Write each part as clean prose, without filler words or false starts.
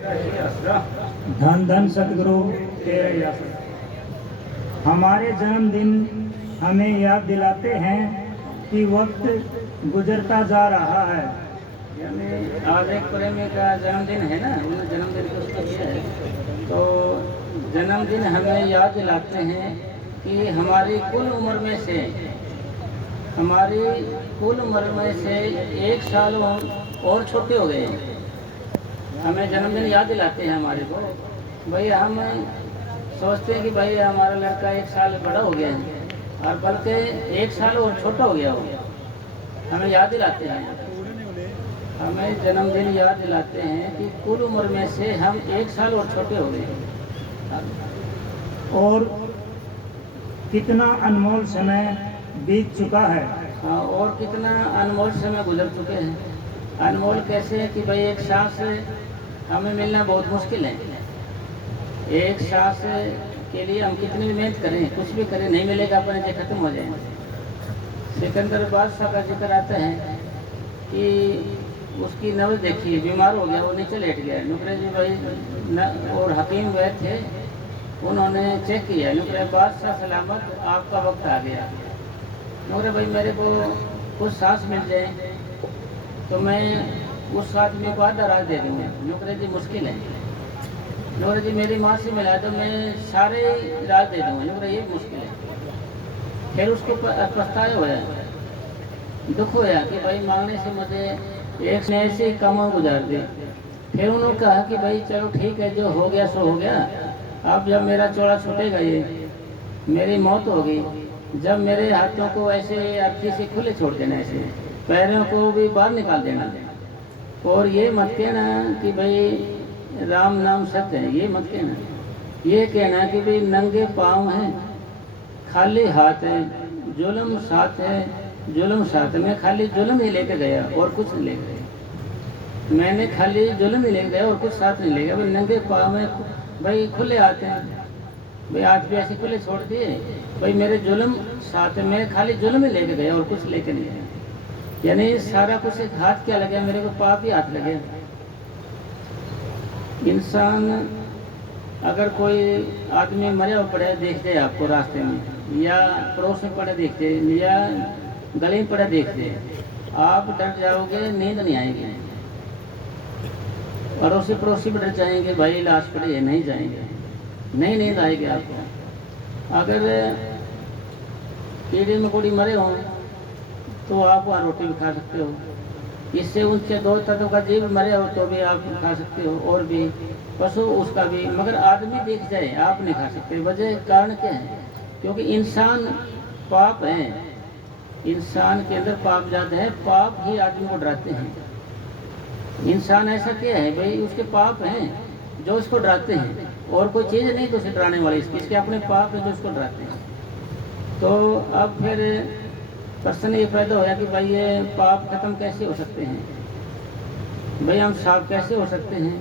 धन धन सतगुरु तेरे आसन। हमारे जन्मदिन हमें याद दिलाते हैं कि वक्त गुजरता जा रहा है। यानी आज एक प्रेमी का जन्मदिन है ना, उन्होंने जन्मदिन को उसको किया है। तो जन्मदिन हमें याद दिलाते हैं कि हमारी कुल उम्र में से एक साल और छोटे हो गए हैं। हमें जन्मदिन याद दिलाते हैं हमारे को। भाई हम सोचते हैं कि भाई हमारा लड़का एक साल बड़ा हो गया है और बल्कि एक साल और छोटा हो गया हो। हमें याद दिलाते हैं, हमें जन्मदिन याद दिलाते हैं कि कुल उम्र में से हम एक साल और छोटे हो गए और कितना अनमोल समय बीत चुका है। हाँ, और कितना अनमोल समय गुजर चुके हैं। अनमोल कैसे है कि भाई एक सांस हमें मिलना बहुत मुश्किल है। एक सांस के लिए हम कितनी भी मेहनत करें, कुछ भी करें, नहीं मिलेगा, अपने से खत्म हो जाएंगे। सिकंदर बादशाह का जिक्र आता है कि उसकी नब्ज देखिए, बीमार हो गया, वो नीचे लेट गया। नुकरे जी भाई और हकीम वैद थे, उन्होंने चेक किया, नुकरे बादशाह सलामत, आपका वक्त आ गया। नुकरे भाई मेरे को कुछ सांस मिल जाए तो मैं उस आदमी को आधा राज दे दूँगा। नुकरे जी मुश्किल है। नुकरे जी मेरी माँ से मिला तो मैं सारे राज दे दूँगा। नुकरे ये मुश्किल है। फिर उसको पछताया हुआ है, दुख होया कि भाई मांगने से मुझे एक ने ऐसे कम गुजार दे। फिर उन्होंने कहा कि भाई चलो ठीक है, जो हो गया सो हो गया। अब जब मेरा चौड़ा छूटेगा, ये मेरी मौत होगी, जब मेरे हाथों को ऐसे अर्थी से खुले छोड़ देना, ऐसे पैरों को भी बाहर निकाल देना, और ये मत कहना कि भाई राम नाम सत्य है, ये मत कहना। ये कहना कि भाई नंगे पाँव हैं, खाली हाथ है, जुल्म साथ है, जुल्म साथ में खाली जुल्म ही लेके गया और कुछ नहीं लेके गया। मैंने खाली जुल्म ही लेके गया और कुछ साथ नहीं ले गया। भाई नंगे पाँव में भाई खुले आते हैं, भाई आज भी ऐसे खुले छोड़ दिए। भाई मेरे जुल्म साथ में खाली जुल्म ही लेके गया और कुछ लेके नहीं गया। यानी सारा कुछ एक हाथ क्या लगे, मेरे को पाप ही हाथ लगे। इंसान अगर कोई आदमी मरा पड़े देखते आपको रास्ते में, या पड़ोस में पड़े देखते, या गली में पड़े देखते, आप डर जाओगे, नींद नहीं आएगी। अड़ोसी पड़ोसी भी डर जाएंगे, भाई लाश पड़ी है, नहीं जाएंगे, नहीं नींद आएगी आपको। अगर कीड़े मकोड़ी मरे हों तो आप वहाँ रोटी भी खा सकते हो। इससे उनके दो तत्व का जीव मरे हो तो भी आप खा सकते हो, और भी पशु उसका भी। मगर आदमी दिख जाए आप नहीं खा सकते। वजह कारण क्या है? क्योंकि इंसान पाप है, इंसान के अंदर पाप ज़्यादा है। पाप ही आदमी को डराते हैं। इंसान ऐसा क्या है भाई, उसके पाप हैं जो उसको डराते हैं, और कोई चीज़ नहीं तो उसे डराने वाली, इसके अपने पाप है जो उसको डराते हैं। तो अब फिर प्रश्न ये पैदा होया कि भाई ये पाप खत्म कैसे हो सकते हैं, भाई हम साफ कैसे हो सकते हैं?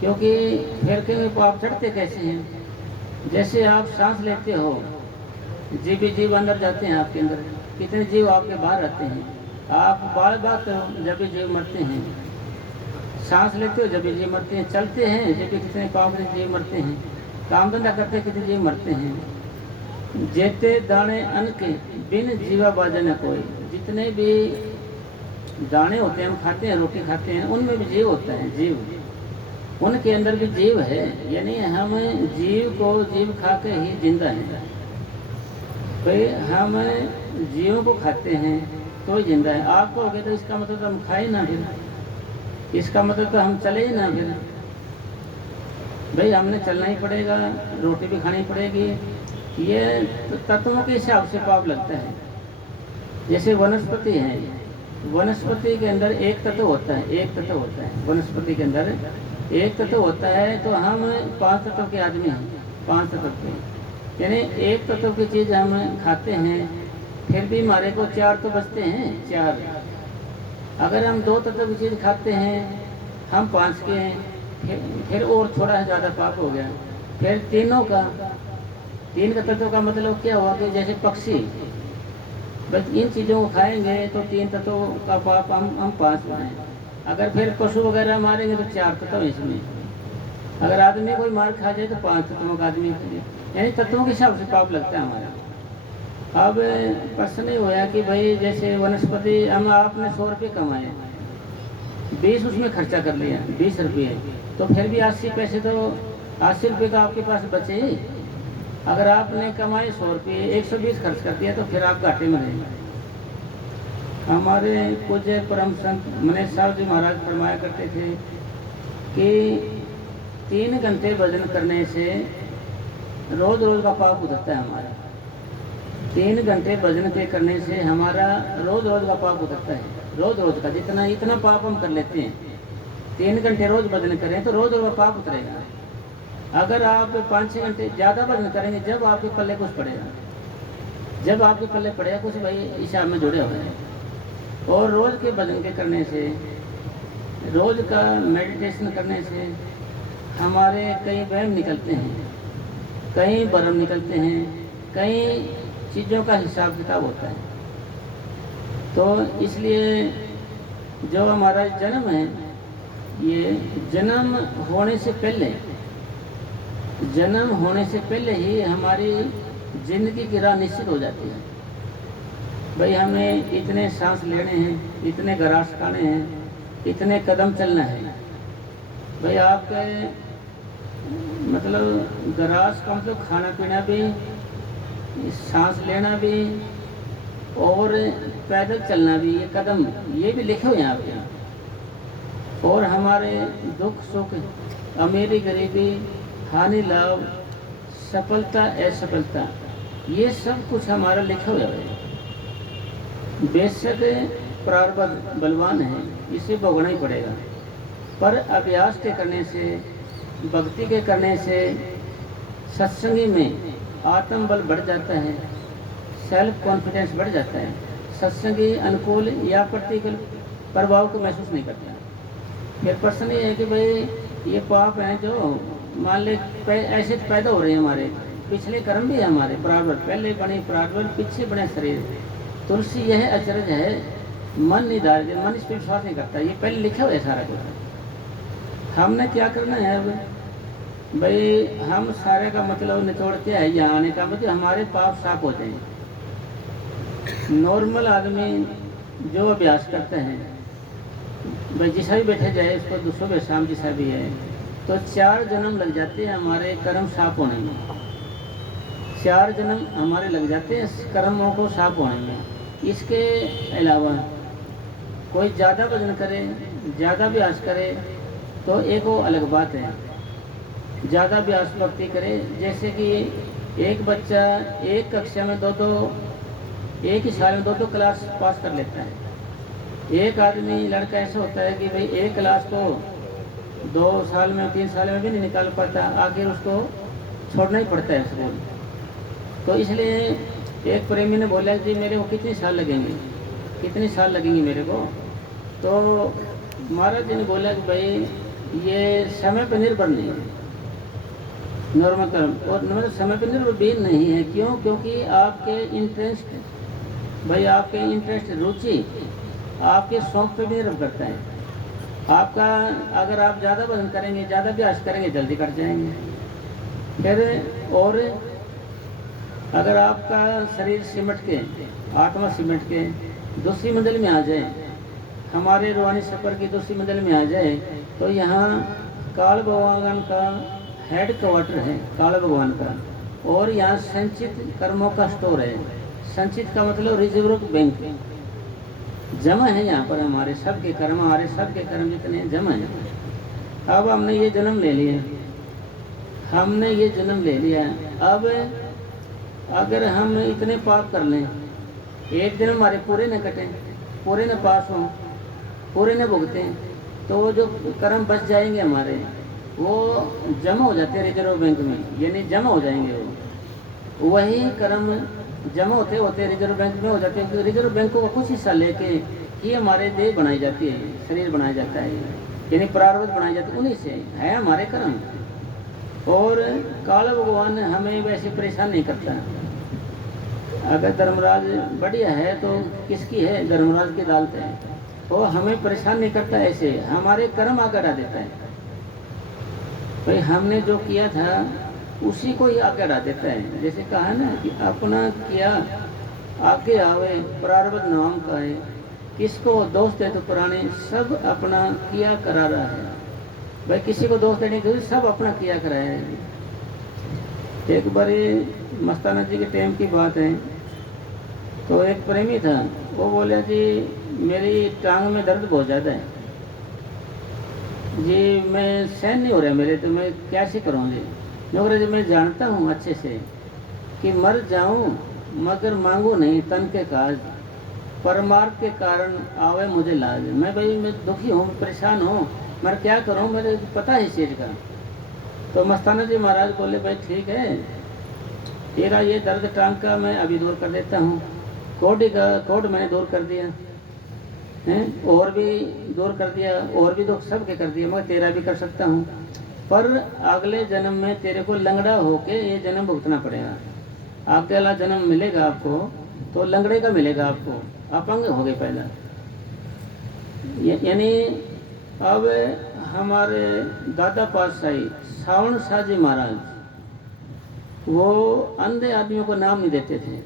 क्योंकि फिर के पाप चढ़ते कैसे हैं? जैसे आप सांस लेते हो, जीव अंदर जाते हैं आपके अंदर, कितने जीव आपके बाहर रहते हैं। आप बार बार जब भी जीव मरते हैं, सांस लेते हो जब भी जीव मरते हैं, चलते हैं जब भी कितने पाँव के जीव मरते हैं, काम धंधा करते हैं कितने जीव मरते हैं। जेते दाने अन्न के बिन जीवा बाजा न कोई। जितने भी दाने होते हैं हम खाते हैं, रोटी खाते हैं, उनमें भी जीव होता है, जीव उनके अंदर भी जीव है। यानी हम जीव को जीव खा के ही जिंदा हैं। भाई हम जीवों को खाते हैं तो ही जिंदा है। आप कहोगे तो इसका मतलब तो हम खाए ना, फिर इसका मतलब तो हम चले ही ना। फिर भाई हमने चलना ही पड़ेगा, रोटी भी खानी पड़ेगी। ये तत्वों के हिसाब से पाप लगता है। जैसे वनस्पति है, वनस्पति के अंदर एक तत्व होता है, एक तत्व होता है वनस्पति के अंदर एक तत्व होता है। तो हम 5 तत्व के आदमी हैं, 5 तत्व के। यानी एक तत्व की चीज़ हम खाते हैं, फिर भी हमारे को 4 तो बचते हैं, 4। अगर हम 2 तत्व की चीज़ खाते हैं, हम 5 के हैं, फिर और थोड़ा ज़्यादा पाप हो गया। फिर तीनों का, 3 का तत्व का मतलब क्या हुआ कि जैसे पक्षी, बस इन चीज़ों को खाएंगे तो 3 तत्वों का पाप हम 5 बनाएं। अगर फिर पशु वगैरह मारेंगे तो 4 तत्व इसमें। अगर आदमी कोई मार खा जाए तो 5 तत्वों का आदमी खा जाए, यानी तत्वों के हिसाब से पाप लगता है हमारा। अब प्रश्न ये होया कि भाई जैसे वनस्पति हम आपने 100 रुपये कमाए, 20 उसमें खर्चा कर लिया, 20 रुपये, तो फिर भी 80 पैसे तो 80 रुपये तो आपके पास बचे। अगर आपने कमाए 100 रुपये, 120 खर्च कर दिया तो फिर आप घाटे में रहेंगे। हमारे पूज्य परम संत मनीष साहब जी महाराज फरमाया करते थे कि 3 घंटे भजन करने से रोज रोज का पाप उतरता है हमारा। 3 घंटे भजन के करने से हमारा रोज रोज का पाप उतरता है। रोज रोज का जितना इतना पाप हम कर लेते हैं, 3 घंटे रोज भजन करें तो रोज रोज का पाप उतरेगा। अगर आप 5-6 घंटे ज़्यादा भजन करेंगे, जब आपके पल्ले कुछ पड़ेगा, जब आपके पल्ले पड़ेगा कुछ, भाई ईशा में जुड़े हुए हैं। और रोज़ के भजन के करने से, रोज़ का मेडिटेशन करने से हमारे कई वहम निकलते हैं, कई भरम निकलते हैं, कई चीज़ों का हिसाब किताब होता है। तो इसलिए जो हमारा जन्म है, ये जन्म होने से पहले, जन्म होने से पहले ही हमारी ज़िंदगी की राह निश्चित हो जाती है। भाई हमें इतने सांस लेने हैं, इतने ग्रास खाने हैं, इतने कदम चलना है। भाई आपके मतलब ग्रास का मतलब खाना पीना भी, सांस लेना भी और पैदल चलना भी, ये कदम ये भी लिखे हुए हैं आपके यहाँ। और हमारे दुख सुख, अमीरी गरीबी, हानि लाभ, सफलता असफलता, ये सब कुछ हमारा लिखा हुआ है। बेशक प्रारब्ध बलवान है, इसे भोगना ही पड़ेगा, पर अभ्यास के करने से, भक्ति के करने से, सत्संगी में आत्म बल बढ़ जाता है, सेल्फ कॉन्फिडेंस बढ़ जाता है। सत्संगी अनुकूल या प्रतिकूल प्रभाव को महसूस नहीं करता। फिर प्रश्न ये है कि भाई ये पाप हैं जो मान ले ऐसे पैदा हो रहे हैं, हमारे पिछले कर्म भी है, हमारे प्रारब्ध, पहले बने प्रारब्ध, पीछे बने शरीर। तुलसी यह अचरज है, मन निर्धारित, मन इस पर विश्वास नहीं करता, ये पहले लिखा हुआ है सारा कुछ। हमने क्या करना है अब भाई, हम सारे का मतलब निचोड़ते हैं यहाँ आने का मतलब हमारे पाप साफ होते हैं। नॉर्मल आदमी जो अभ्यास करते हैं, भाई जिसा भी बैठे जाए उसको 200 शाम जिसा भी है, तो 4 जन्म लग जाते हैं हमारे कर्म साफ होने में। 4 जन्म हमारे लग जाते हैं कर्मों को साफ होने में। इसके अलावा कोई ज़्यादा भजन करे, ज़्यादा अभ्यास करे तो एक वो अलग बात है। ज़्यादा अभ्यास भक्ति करे, जैसे कि एक बच्चा एक कक्षा में एक ही साल में 2 क्लास पास कर लेता है। एक आदमी लड़का ऐसा होता है कि भाई एक क्लास को 2 साल में 3 साल में भी नहीं निकाल पाता, आखिर उसको छोड़ना ही पड़ता है स्कूल। तो इसलिए एक प्रेमी ने बोला कि मेरे को कितने साल लगेंगे, कितने साल लगेंगे मेरे को। तो महाराज जी ने बोला कि भाई ये समय पर निर्भर नहीं है, नॉर्मल कर्म, और मतलब समय पर निर्भर भी नहीं है। क्यों? क्योंकि आपके इंटरेस्ट, भाई आपके इंटरेस्ट, रुचि आपके शौक पे भी निर्भर करता है। आपका अगर आप ज़्यादा वजन करेंगे, ज़्यादा अभ्यास करेंगे, जल्दी कट जाएंगे। फिर और अगर आपका शरीर सिमट के, आत्मा सिमट के दूसरी मंजिल में आ जाए, हमारे रूहानी सफ़र की दूसरी मंजिल में आ जाए, तो यहाँ काल भगवान का हेड क्वार्टर है, काल भगवान का, और यहाँ संचित कर्मों का स्टोर है। संचित का मतलब रिजर्व बैंक, जमा है यहाँ पर हमारे सबके कर्म, हमारे सबके कर्म जितने जमा हैं। अब हमने ये जन्म ले लिया, हमने ये जन्म ले लिया। अब अगर हम इतने पाप कर लें, एक दिन हमारे पूरे न कटें, पूरे न पास हों, पूरे न भुगतें, तो वो जो कर्म बच जाएंगे हमारे, वो जमा हो जाते हैं रिजर्व बैंक में, यानी जमा हो जाएंगे। वो वही कर्म जमा होते होते रिजर्व बैंक में हो जाते हैं। रिजर्व बैंक को कुछ हिस्सा लेके ही हमारे देह बनाई जाती है, शरीर बनाया जाता है, यानी प्रारब्ध बनाई जाती है, उन्हीं से है हमारे कर्म। और काल भगवान हमें वैसे परेशान नहीं करता। अगर धर्मराज बढ़िया है तो किसकी है? धर्मराज की अदालत है। वो हमें परेशान नहीं करता, ऐसे हमारे कर्म आगे बढ़ा देता है। भाई हमने जो किया था उसी को ही आगे हटा देता है। जैसे कहा ना कि अपना किया आगे आवे प्रारब्ध नाम का है, किसको दोष दे तो पुराने सब अपना किया करा रहा है। भाई किसी को दोष देने की सब अपना किया करा है। एक बार मस्ताना जी के टाइम की बात है, तो एक प्रेमी था, वो बोला जी मेरी टांग में दर्द बहुत ज़्यादा है जी, मैं सहन नहीं हो रहा मेरे, तो मैं कैसे करूँ जी। नौकरी जी मैं जानता हूँ अच्छे से कि मर जाऊँ मगर मांगू नहीं तन के काज, परमार्थ के कारण आवे मुझे लाज। मैं भाई मैं दुखी हूँ, परेशान हूँ, मैं क्या करूँ, मेरे पता है इस चीज़ का। तो मस्ताना जी महाराज बोले भाई ठीक है, तेरा ये दर्द टांग का मैं अभी दूर कर देता हूँ। कोड मैंने दूर कर दिया हैं, और भी दूर कर दिया, और भी दुख सबके कर दिया, मगर तेरा भी कर सकता हूँ। पर अगले जन्म में तेरे को लंगड़ा होके ये जन्म भुगतना पड़ेगा। आपके अगला जन्म मिलेगा आपको तो लंगड़े का मिलेगा आपको, अपंग हो गए पैदा। यानी अब हमारे दादा पातशाही सावण शाह जी महाराज वो अंधे आदमियों को नाम नहीं देते थे।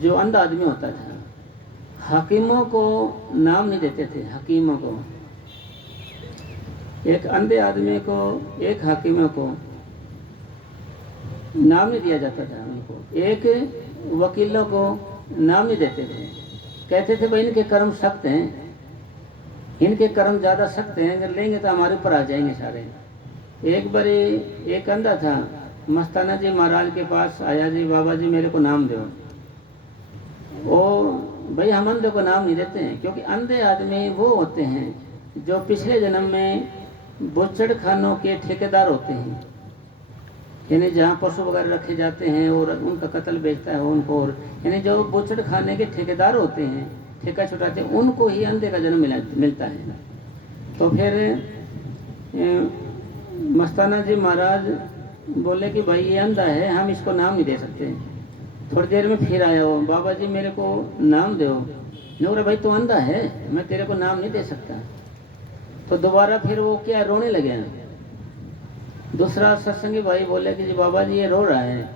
जो अंधा आदमी होता था हकीमों को नाम नहीं देते थे। हकीमों को, एक अंधे आदमी को, एक हकीमों को नाम नहीं दिया जाता था। उनको एक वकीलों को नाम नहीं देते थे। कहते थे भाई इनके कर्म सख्त हैं, इनके कर्म ज़्यादा सख्त हैं, अगर लेंगे तो हमारे ऊपर आ जाएंगे सारे। एक बार एक अंधा था मस्ताना जी महाराज के पास आया, जी बाबा जी मेरे को नाम दो। वो भाई हम अंधे को नाम नहीं देते हैं, क्योंकि अंधे आदमी वो होते हैं जो पिछले जन्म में बुचड़ खानों के ठेकेदार होते हैं। यानी जहाँ पशु वगैरह रखे जाते हैं और उनका कत्ल बेचता है उनको, और यानी जो बुचड़ खाने के ठेकेदार होते हैं, ठेका छुटाते हैं, उनको ही अंधे का जन्म मिलता है। तो फिर मस्ताना जी महाराज बोले कि भाई ये अंधा है, हम इसको नाम नहीं दे सकते। थोड़ी देर में फिर आया हो, बाबा जी मेरे को नाम दो। नौरा भाई तो अंधा है, मैं तेरे को नाम नहीं दे सकता। तो दोबारा फिर वो क्या रोने लगे। दूसरा सत्संगी भाई बोले कि जी बाबा जी ये रो रहा है।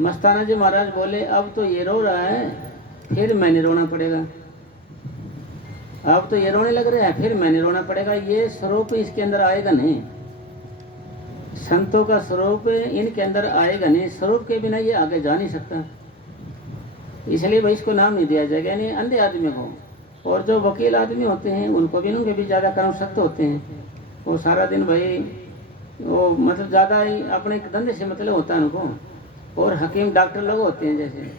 मस्ताना जी महाराज बोले अब तो ये रो रहा है, फिर मैंने रोना पड़ेगा। अब तो ये रोने लग रहा है, फिर मैंने रोना पड़ेगा। ये स्वरूप इसके अंदर आएगा नहीं, संतों का स्वरूप इनके अंदर आएगा नहीं। स्वरूप के बिना ये आगे जा नहीं सकता, इसलिए भाई इसको नाम नहीं दिया जाएगा। यानी अंधे आदमी को, और जो वकील आदमी होते हैं उनको भी, उनके भी ज़्यादा कर्म सख्त होते हैं। वो सारा दिन भाई वो मतलब ज़्यादा ही अपने धंधे से मतलब होता है उनको। और हकीम डॉक्टर लोग होते हैं जैसे,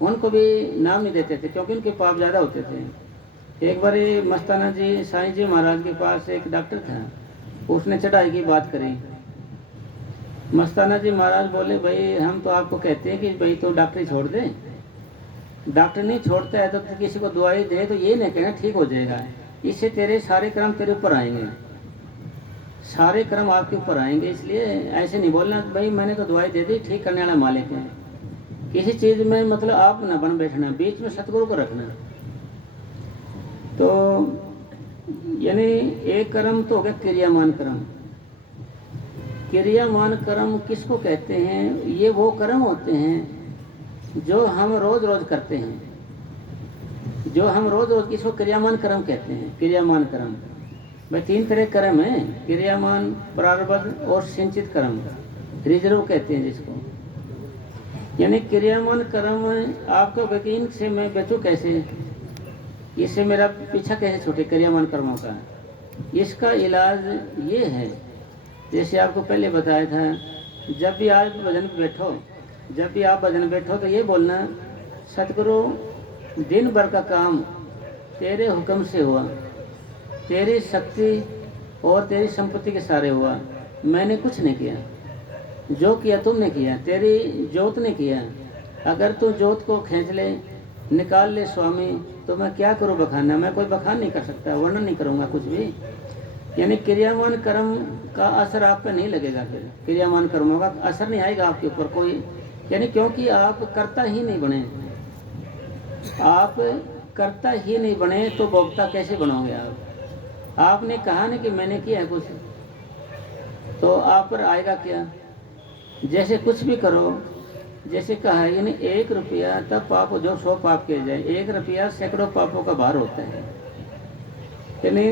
उनको भी नाम नहीं देते थे, क्योंकि उनके पाप ज़्यादा होते थे। एक बार मस्ताना जी साईं जी महाराज के पास एक डॉक्टर था, उसने चढ़ाई की बात करी। मस्ताना जी महाराज बोले भाई हम तो आपको कहते हैं कि भाई तो डॉक्टरी छोड़ दे। डॉक्टर नहीं छोड़ता है तो किसी को दवाई दे तो ये नहीं कहना ठीक हो जाएगा, इससे तेरे सारे कर्म तेरे ऊपर आएंगे, सारे कर्म आपके ऊपर आएंगे। इसलिए ऐसे नहीं बोलना भाई मैंने तो दवाई दे दी, ठीक करने वाला मालिक है। किसी चीज़ में मतलब आप ना बन बैठना, बीच में सतगुरु को रखना। तो यानी एक कर्म तो हो गया क्रियामान कर्म। क्रियामान कर्म किसको कहते हैं? ये वो कर्म होते हैं जो हम रोज रोज करते हैं, जो हम रोज रोज, किसको क्रियामान कर्म कहते हैं। क्रियामान कर्म भाई तीन तरह कर्म है, क्रियामान, प्रारब्ध और सिंचित कर्म, रिजर्व कहते हैं जिसको। यानी क्रियामान कर्म आपका वकील से मैं बेचूं कैसे, इससे मेरा पीछा कैसे छूटे क्रियामान कर्मों का। इसका इलाज ये है, जैसे आपको पहले बताया था, जब भी आप भजन पे बैठो, जब भी आप भजन बैठो तो ये बोलना सतगुरु दिन भर का काम तेरे हुक्म से हुआ, तेरी शक्ति और तेरी संपत्ति के सारे हुआ, मैंने कुछ नहीं किया, जो किया तुमने किया, तेरी जोत ने किया। अगर तू जोत को खींच ले, निकाल ले स्वामी, तो मैं क्या करूँ बखाना, मैं कोई बखान नहीं कर सकता, वर्णन नहीं करूँगा कुछ भी। यानी क्रियामान कर्म का असर आप पे नहीं लगेगा, फिर क्रियामान कर्मों का असर नहीं आएगा आपके ऊपर कोई, यानी क्योंकि आप करता ही नहीं बने। आप करता ही नहीं बने तो भोक्ता कैसे बनोगे आप? आपने कहा नहीं कि मैंने किया है कुछ, तो आप पर आएगा क्या? जैसे कुछ भी करो, जैसे कहा है यानी 1 रुपया तब पाप जो 100 पाप किए जाए, 1 रुपया सैकड़ों पापों का भार होता है। यानी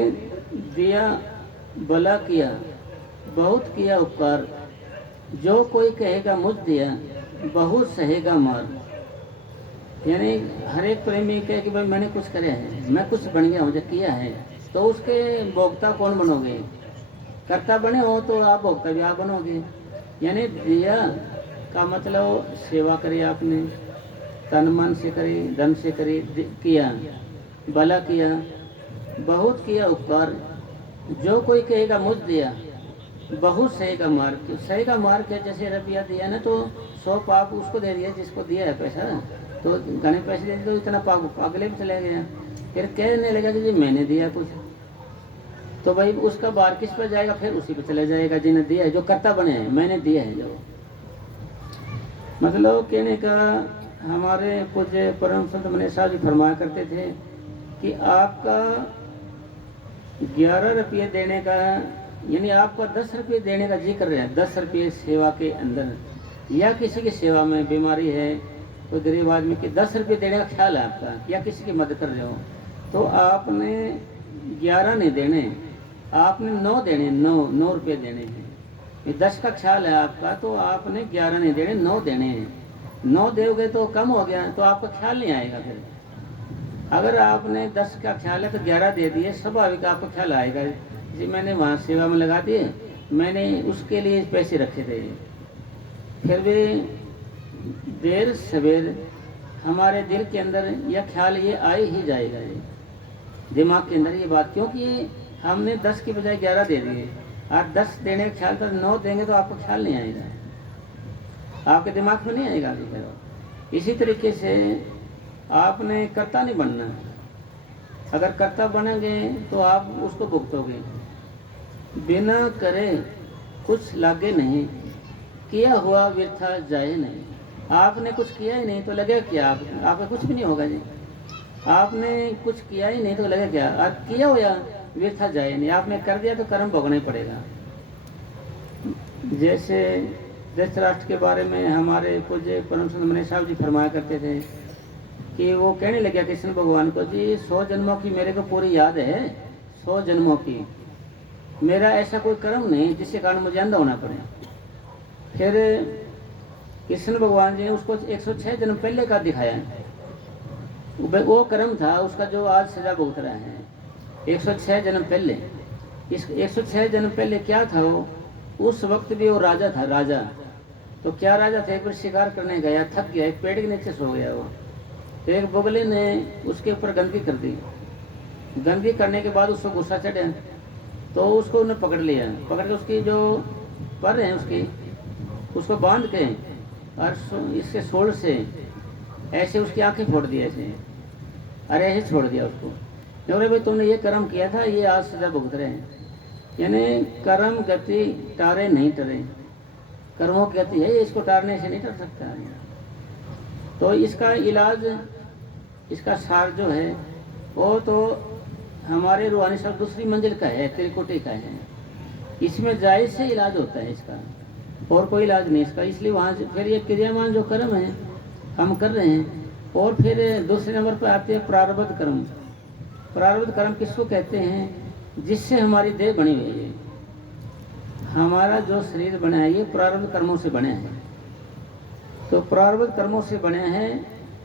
दिया, भला किया, बहुत किया उपकार, जो कोई कहेगा मुझ दिया, बहुत सहेगा मार। यानी हर एक प्रेमी कहे कि भाई मैंने कुछ करे है, मैं कुछ बन गया, मुझे किया है, तो उसके भोक्ता कौन बनोगे? कर्ता बने हो तो आप भोक्ता भी आप बनोगे। यानी दिया का मतलब सेवा करी आपने, तन मन से करी, धन से करी, किया, भला किया, बहुत किया उपकार, जो कोई कहेगा मुझ दिया, बहुत सहेगा मार। सहेगा मार के जैसे रुपया दिया ना तो 100 पाप उसको दे दिया जिसको दिया है पैसा, तो घने पैसे दे दिए तो इतना पाप अगले भी चले गया। फिर कहने लगा कि जी मैंने दिया कुछ, तो भाई उसका बार किस पर जाएगा? फिर उसी पर चला जाएगा जिन्हें दिया है, जो कर्ता बने हैं, मैंने दिया है जो। मतलब कहने का हमारे पूज्य परम संत मनीष साहब जी फरमाया करते थे कि आपका 11 रुपये देने का, यानी आपका 10 रुपये देने का जी कर रहे हैं, 10 रुपये सेवा के अंदर, या किसी की सेवा में बीमारी है, कोई गरीब आदमी की 10 रुपये देने का ख्याल है आपका, या किसी की मदद कर रहे हो, तो आपने 11 नहीं देने, आपने 9 देने, 9 रुपये देने हैं। ये 10 का ख्याल है आपका, तो आपने 11 नहीं देने, 9 देने हैं। 9 दोगे तो कम हो गया, तो आपका ख्याल नहीं आएगा। फिर अगर आपने 10 का ख्याल है तो 11 दे दिए, स्वाभाविक आपका ख्याल आएगा जी मैंने वहाँ सेवा में लगा दिए, मैंने उसके लिए पैसे रखे थे। फिर भी देर सवेर हमारे दिल के अंदर यह ख्याल ये आ ही जाएगा, ये दिमाग के अंदर ये बात, क्योंकि हमने 10 की बजाय 11 दे दिए। आप 10 देने का ख्याल कर 9 देंगे तो आपको ख्याल नहीं आएगा, आपके दिमाग में नहीं आएगा अभी फिर। इसी तरीके से आपने कर्ता नहीं बनना। अगर कर्ता बनेंगे तो आप उसको भुगतोगे। बिना करे कुछ लागे नहीं, किया हुआ व्यर्था जाए नहीं। आपने कुछ किया ही नहीं तो लगे क्या? आपका कुछ भी नहीं होगा जी। आपने कुछ किया ही नहीं तो लगे क्या? आप किया हुआ व्यर्था जाए नहीं। आपने कर दिया तो कर्म भोगना ही पड़ेगा। जैसे धृतराष्ट्र के बारे में हमारे पूज्य परम संत मनीष साहब जी फरमाया करते थे कि वो कहने लगे कृष्ण भगवान को, जी 100 जन्मों की मेरे को पूरी याद है, 100 जन्मों की मेरा ऐसा कोई कर्म नहीं जिसके कारण मुझे अंधा होना पड़े। फिर कृष्ण भगवान जी ने उसको 106 जन्म पहले का दिखाया, वो कर्म था उसका जो आज सजा भुगत रहा है। 106 जन्म पहले, इस 106 जन्म पहले क्या था वो? उस वक्त भी वो राजा था। राजा तो क्या राजा था, एक बार शिकार करने गया, थक गया, एक पेड़ के नीचे सो गया वो, तो एक बगले ने उसके ऊपर गंदगी कर दी। गंदगी करने के बाद उसको गुस्सा चढ़ा, तो उसको उन्हें पकड़ लिया। पकड़ के उसकी जो पर है उसको बांध के और इससे सोल से ऐसे उसकी आंखें फोड़ दी, ऐसे अरे ऐसे छोड़ दिया उसको। अरे भाई तुमने ये कर्म किया था, ये आज सजा भुगत रहे हैं। यानी कर्म गति टारे नहीं टरे, कर्मों की गति है, इसको टारने से नहीं टर सकता है। तो इसका इलाज, इसका सार जो है वो तो हमारे रूहानी सब दूसरी मंजिल का है, त्रिकुटी का है। इसमें जायज से इलाज होता है इसका, और कोई इलाज नहीं इसका। इसलिए वहाँ से फिर ये क्रियामान जो कर्म है हम कर रहे हैं। और फिर दूसरे नंबर पर आते हैं प्रारब्ध कर्म। प्रारब्ध कर्म किसको कहते हैं? जिससे हमारी देह बनी हुई है, हमारा जो शरीर बना है ये प्रारब्ध कर्मों से बने हैं। तो प्रारब्ध कर्मों से बने हैं,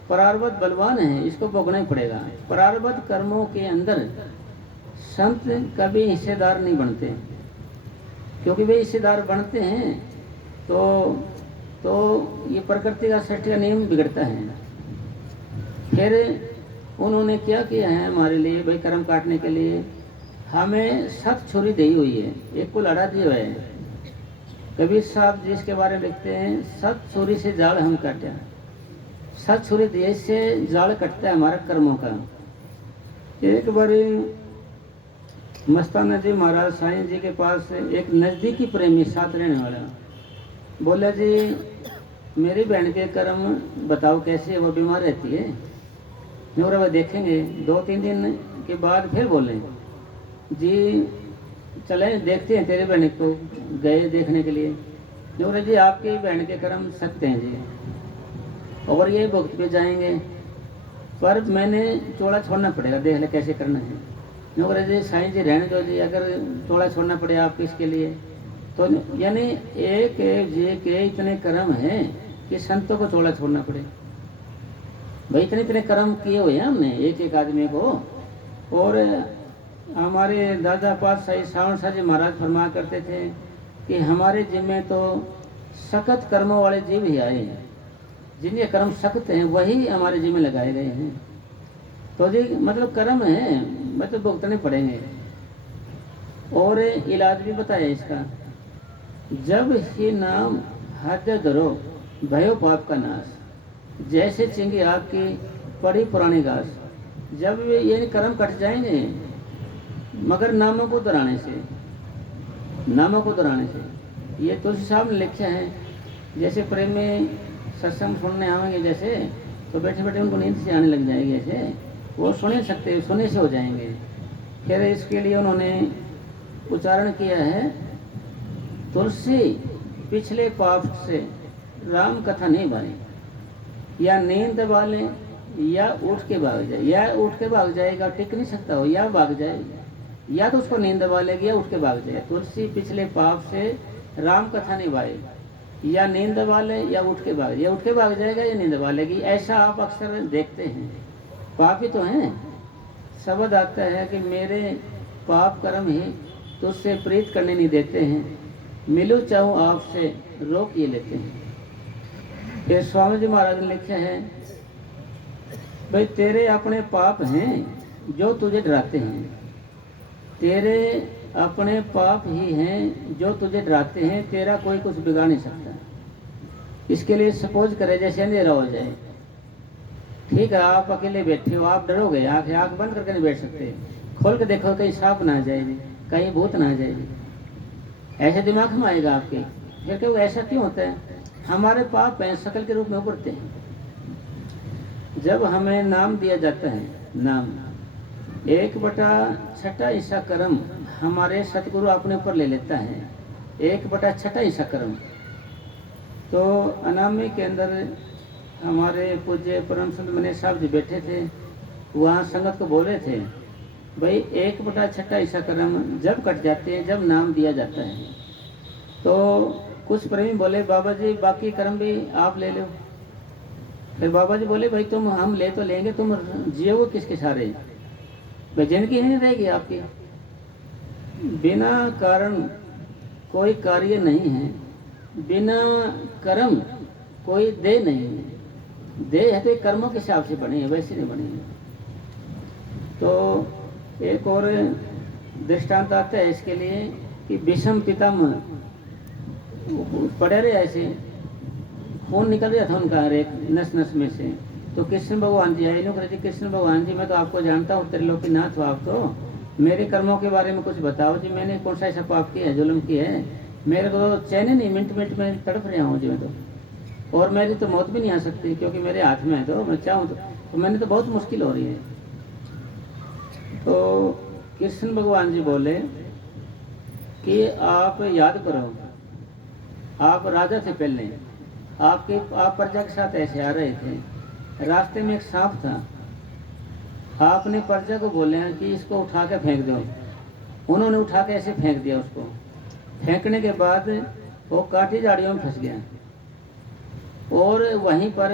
प्रारब्ध बलवान है, इसको भोगना ही पड़ेगा। प्रारब्ध कर्मों के अंदर संत कभी हिस्सेदार नहीं बनते, क्योंकि वे हिस्सेदार बनते हैं तो ये प्रकृति का सृष्टि का नियम बिगड़ता है। फिर उन्होंने क्या किया है हमारे लिए? भाई कर्म काटने के लिए हमें 7 छुरी दी हुई है, एक को लड़ा दिया है। कबीर साहब जी इसके बारे में लिखते हैं, 7 छुरी से जाल हम काटे। 7 छुरी दिए से जाल कटता है हमारा कर्मों का। एक बार मस्ताना जी महाराज साईं जी के पास एक नज़दीकी प्रेमी साथ रहने वाला बोला, जी मेरी बहन के कर्म बताओ कैसे, वो बीमार रहती है। मैं वह देखेंगे। 2-3 दिन के बाद फिर बोले, जी चले देखते हैं तेरे बहन को, गए देखने के लिए। जो जी आपके बहन के कर्म सख्त हैं जी, और ये भुगत पे जाएंगे, पर मैंने चोला छोड़ना पड़ेगा, देख ले कैसे करना है। नौकरी जी साईं जी रहने दो जी, अगर चोला छोड़ना पड़े आपको इसके लिए, तो यानी एक एक जी के इतने कर्म हैं कि संतों को चोला छोड़ना पड़े। भाई इतने इतने कर्म किए हुए हैं हमने एक एक आदमी को। और हमारे दादा पातशाही सावण शाह जी महाराज फरमा करते थे कि हमारे जिम्मे तो सख्त कर्मों वाले जीव ही आए हैं, जिनके कर्म सख्त हैं वही हमारे जिम्मे लगाए गए हैं। तो जी मतलब कर्म है, मतलब भुगतने पड़ेंगे। और इलाज भी बताया इसका, जब ही नाम हाथ धरो भयो पाप का नाश, जैसे चिंगी आग की पड़ी पुरानी घास। जब ये कर्म कट जाएंगे, मगर नामों को दोहराने से, नामों को दोहराने से। ये तुलसी साहब ने लिखा है, जैसे प्रेम में सत्संग सुनने आएंगे जैसे, तो बैठे बैठे उनको नींद से आने लग जाएगी, ऐसे वो सुने सकते, सुने से हो जाएंगे। फिर इसके लिए उन्होंने उच्चारण किया है, तुलसी पिछले पाप से राम कथा नहीं बने, या नींद दबा लें या उठ के भाग जाए, या उठ के भाग जाएगा टिक नहीं सकता हो, या भाग जाएगा, या तो उसको नींद दबा लेगी या उठ के भाग जाए। तुलसी पिछले पाप से राम कथा निभाए, या नींद दबा ले या उठ के भाग, या उठ के भाग जाएगा या नींद दबा लेगी। ऐसा आप अक्सर देखते हैं, पापी तो हैं। शब्द आता है कि मेरे पाप कर्म ही तुझसे प्रीत करने नहीं देते हैं, मिलूं चाहूँ आपसे रोक ये लेते हैं। ये स्वामी जी महाराज ने लिखा है, भाई तेरे अपने पाप हैं जो तुझे डराते हैं, तेरे अपने पाप ही हैं जो तुझे डराते हैं, तेरा कोई कुछ बिगाड़ नहीं सकता। इसके लिए सपोज करे जैसे अंधेरा हो जाए, ठीक है आप अकेले बैठे हो, आप डरोगे, आँख बंद करके नहीं बैठ सकते, खोल के देखो कहीं सांप ना आ जाए, कहीं भूत ना आ जाए, ऐसे दिमाग में आएगा आपके। फिर क्यों ऐसा क्यों होता है? हमारे पाप हैं शकल के रूप में उभरते हैं। जब हमें नाम दिया जाता है, नाम 1/6 हिस्सा कर्म हमारे सतगुरु अपने ऊपर ले लेता है, 1/6 हिस्सा कर्म। तो अनामी के अंदर हमारे पूज्य परम संत मने साहब जी बैठे थे, वहाँ संगत को बोले थे, भाई 1/6 हिस्सा कर्म जब कट जाते हैं, जब नाम दिया जाता है, तो कुछ प्रेमी बोले बाबा जी बाकी कर्म भी आप ले लो। फिर बाबा जी बोले भाई तुम हम ले तो लेंगे, तुम जियोगे किसके सहारे? भाई जिंदगी नहीं रहेगी आपकी। बिना कारण कोई कार्य नहीं है, बिना कर्म कोई देह नहीं है। देह है तो कर्मों के हिसाब से बने हैं, वैसे नहीं बने हैं। तो एक और दृष्टांत आता है इसके लिए कि भीष्म पितामह पड़े रहे, ऐसे खून निकल रहा था उनका हर एक नस नस में से। तो कृष्ण भगवान जी आए, कहते कृष्ण भगवान जी मैं तो आपको जानता हूँ, त्रिलोकीनाथ हो आप, तो मेरे कर्मों के बारे में कुछ बताओ जी, मैंने कौन सा ऐसा पाप किया है, जुल्म किया है, मेरे को चैन नहीं, मिनट मिनट में तड़प रहा हूँ जी मैं तो, और मेरी तो मौत भी नहीं आ सकती क्योंकि मेरे हाथ में है, तो मैं चाहूँ तो मैंने तो बहुत मुश्किल हो रही है। तो कृष्ण भगवान जी बोले कि आप याद करो, आप राजा थे पहले, आप प्रजा के साथ ऐसे आ रहे थे, रास्ते में एक सांप था, आपने प्रजा को बोले कि इसको उठा के फेंक दो, उन्होंने उठा के ऐसे फेंक दिया उसको। फेंकने के बाद वो काटी झाड़ियों में फंस गया, और वहीं पर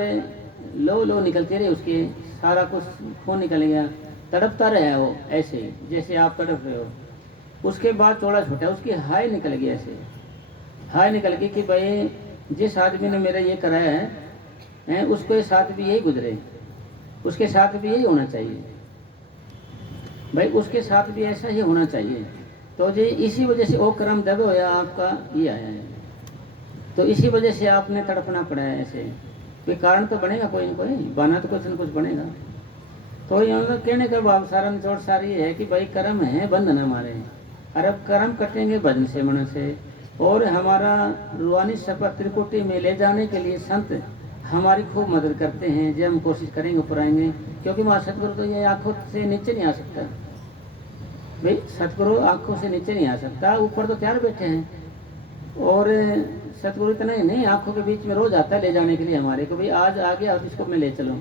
लो लो निकलती रही उसके, सारा कुछ खून निकल गया, तड़पता रहा वो ऐसे जैसे आप तड़प रहे हो। उसके बाद चौड़ा छोटा उसकी हाय निकल गई, ऐसे हाय निकल गई कि भाई जिस आदमी ने मेरा ये कराया है उसके साथ भी यही गुजरे, उसके साथ भी यही होना चाहिए, भाई उसके साथ भी ऐसा ही होना चाहिए। तो जी इसी वजह से वो कर्म दब होया आपका ये आया है, तो इसी वजह से आपने तड़पना पड़ा है ऐसे। कोई कारण तो बनेगा, कोई ना कोई बना तो कुछ न कुछ बनेगा। तो यहाँ कहने का भाव सारा निचोड़ सारी है कि भाई कर्म है बंधन हमारे, और अब कर्म कटेंगे भजन से मन से, और हमारा रूहानी सफर त्रिकुटी में ले जाने के लिए संत हमारी खूब मदद करते हैं। जब हम कोशिश करेंगे ऊपर आएंगे, क्योंकि वहाँ सतगुरु तो ये आंखों से नीचे नहीं आ सकता, भाई सतगुरु आंखों से नीचे नहीं आ सकता, ऊपर तो तैयार बैठे हैं। और सतगुरु इतना ही नहीं, आंखों के बीच में रोज आता है ले जाने के लिए हमारे को, भाई आज आ गया और इसको मैं ले चलूँ।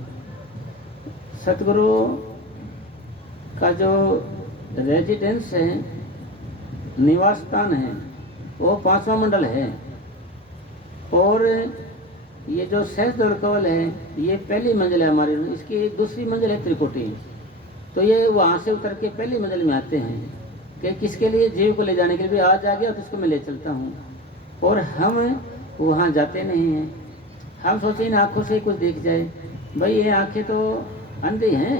सतगुरु का जो रेजिडेंस है, निवास स्थान है, वो 5वां मंडल है। और ये जो सहस्त्र कवल है, ये पहली मंजिल है हमारी, इसकी दूसरी मंजिल है त्रिकुटी। तो ये वहाँ से उतर के पहली मंजिल में आते हैं कि किसके लिए, जीव को ले जाने के लिए, आज आ गया तो इसको मैं ले चलता हूँ। और हम वहाँ जाते नहीं हैं, हम सोचे इन आँखों से कुछ दिख जाए। भाई ये आँखें तो अंधी हैं,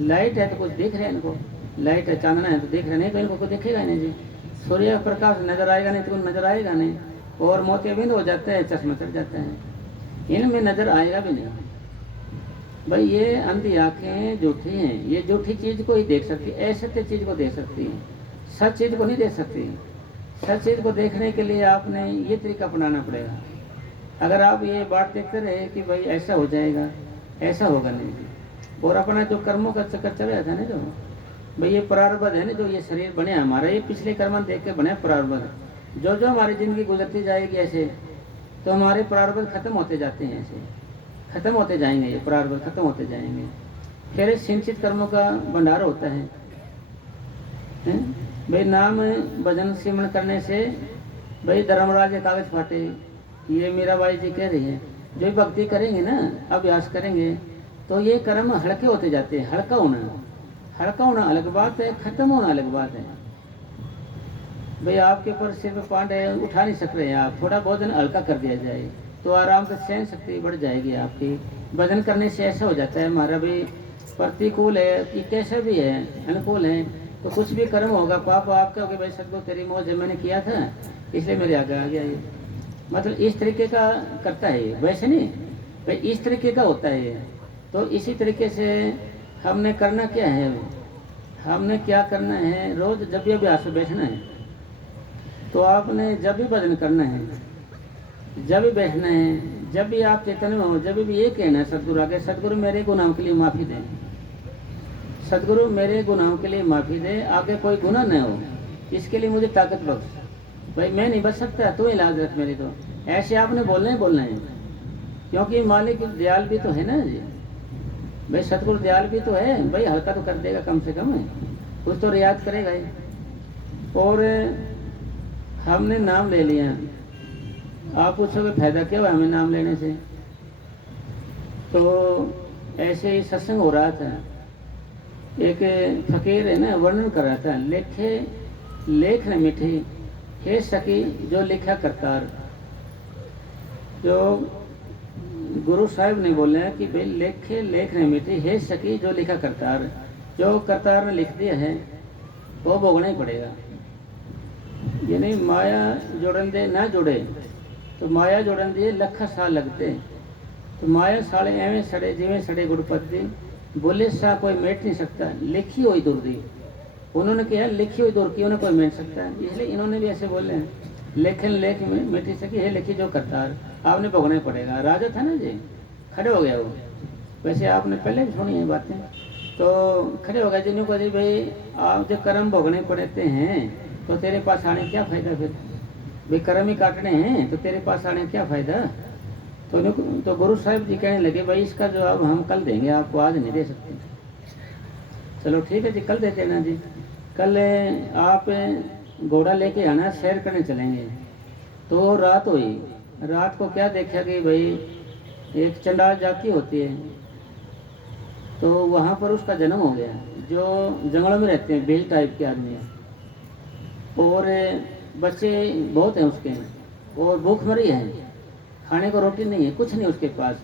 लाइट है तो कुछ देख रहे हैं इनको, लाइट है चांदना है तो देख रहे नहीं, तो इनको कुछ दिखेगा नहीं जी। सूर्य का प्रकाश नजर आएगा नहीं तो नजर आएगा नहीं। और मोतियाबिंद हो जाता है, चश्मा चढ़ जाता है, इनमें नजर आएगा भी नहीं। भाई ये अंधी आँखें झूठी हैं, ये झूठी चीज़ को ही देख सकती है, असत्य चीज़ को देख सकती हैं, सच चीज़ को नहीं देख सकती। सच चीज़ को देखने के लिए आपने ये तरीका अपनाना पड़ेगा। अगर आप ये बात देखते रहे कि भाई ऐसा हो जाएगा, ऐसा होगा नहीं। और अपना जो कर्मों का चक्कर चल रहा था ना, जो भाई ये प्रारब्ध है ना, जो ये शरीर बने हमारा, ये पिछले कर्म देख के बने प्रारब्ध। जो जो हमारी ज़िंदगी गुजरती जाएगी ऐसे, तो हमारे प्रारब्ध खत्म होते जाते हैं, ऐसे खत्म होते जाएंगे, ये प्रारब्ध खत्म होते जाएंगे। फिर सिंचित कर्मों का भंडार होता है। भाई नाम भजन सिमरण करने से भाई धर्मराज के कागज फाटे, ये मीराबाई जी कह रही है। जो भक्ति करेंगे ना, अभ्यास करेंगे, तो ये कर्म हल्के होते जाते हैं। हल्का होना अलग बात है, खत्म होना अलग बात है। भाई आपके ऊपर सिर पे पांड है, उठा नहीं सक रहे हैं आप, थोड़ा बहुत दिन हल्का कर दिया जाए तो आराम से सहन शक्ति बढ़ जाएगी आपकी। भजन करने से ऐसा हो जाता है, हमारा भी प्रतिकूल है कि कैसा भी है, अनुकूल है, तो कुछ भी कर्म होगा, पाप आपका होगा, भाई सदगुरु तेरी मौज है, मैंने किया था इसलिए मेरे आगे आ गया। ये मतलब इस तरीके का करता है ये, वैसे नहीं भाई, इस तरीके का होता है ये। तो इसी तरीके से हमने करना क्या है, हमने क्या करना है, रोज जब भी अभ्यास में बैठना है, तो आपने जब भी भजन करना है, जब भी बैठना है, जब भी आप चेतन में हो, जब भी ये कहना है सदगुरु आगे, सदगुरु मेरे गुनाहों के लिए माफ़ी दे, सदगुरु मेरे गुनाहों के लिए माफ़ी दे, आगे कोई गुनाह न हो, इसके लिए मुझे ताकत बख्श। भाई मैं नहीं बच सकता, तू इलाज रख मेरी। तो ऐसे आपने बोलना है, क्योंकि मालिक दयाल भी तो है ना जी। भाई सतगुरु दयाल भी तो है, भाई हल्का तो कर देगा कम से कम, कुछ तो रियायत करेगा ही। और हमने नाम ले लिया, आप पूछोगे फायदा क्या हुआ हमें नाम लेने से। तो ऐसे ही सत्संग हो रहा था, एक फकीर है ना, वर्णन कर रहा था, लेख न मीठी हे सकी जो लिखा करतार। जो गुरु साहिब ने बोले कि भाई लेख न मीठी हे सकी जो लिखा करतार, जो करतार ने लिख दिया है वो भोगना ही पड़ेगा। यानी माया जोड़न दे ना जुड़े, तो माया जोड़न दिए लख साल लगते। तो माया साले एवं सड़े जिमें सड़े गुड़पति, बोले सा कोई मेट नहीं सकता, लिखी हुई दूर दी। उन्होंने कहा लिखी हुई दूर की उन्हें कोई मेट सकता है, इसलिए इन्होंने भी ऐसे बोले हैं, लेखन लेख में मिटी सकी है लिखी जो करतार, आपने भोगना ही पड़ेगा। राजा था ना जी, खड़े हो गया वो, वैसे आपने पहले भी सुनी है बातें, तो खड़े हो गए जिन्हों को जी भाई आप जो कर्म भोगने पड़ते हैं तो तेरे पास आने क्या फ़ायदा, फिर भाई कर्म ही काटने हैं तो तेरे पास आने क्या फ़ायदा। तो गुरु साहिब जी कहने लगे भाई इसका जवाब हम कल देंगे, आपको आज नहीं दे सकते। चलो ठीक है जी, कल देते ना जी। कल आप घोड़ा लेके आना, सैर करने चलेंगे। तो रात हुई, रात को क्या देखा कि भाई एक चंडाल जाति होती है, तो वहाँ पर उसका जन्म हो गया। जो जंगलों में रहते हैं बेल टाइप के आदमी, और बच्चे बहुत हैं उसके, और भूखमरी है, खाने को रोटी नहीं है, कुछ नहीं उसके पास।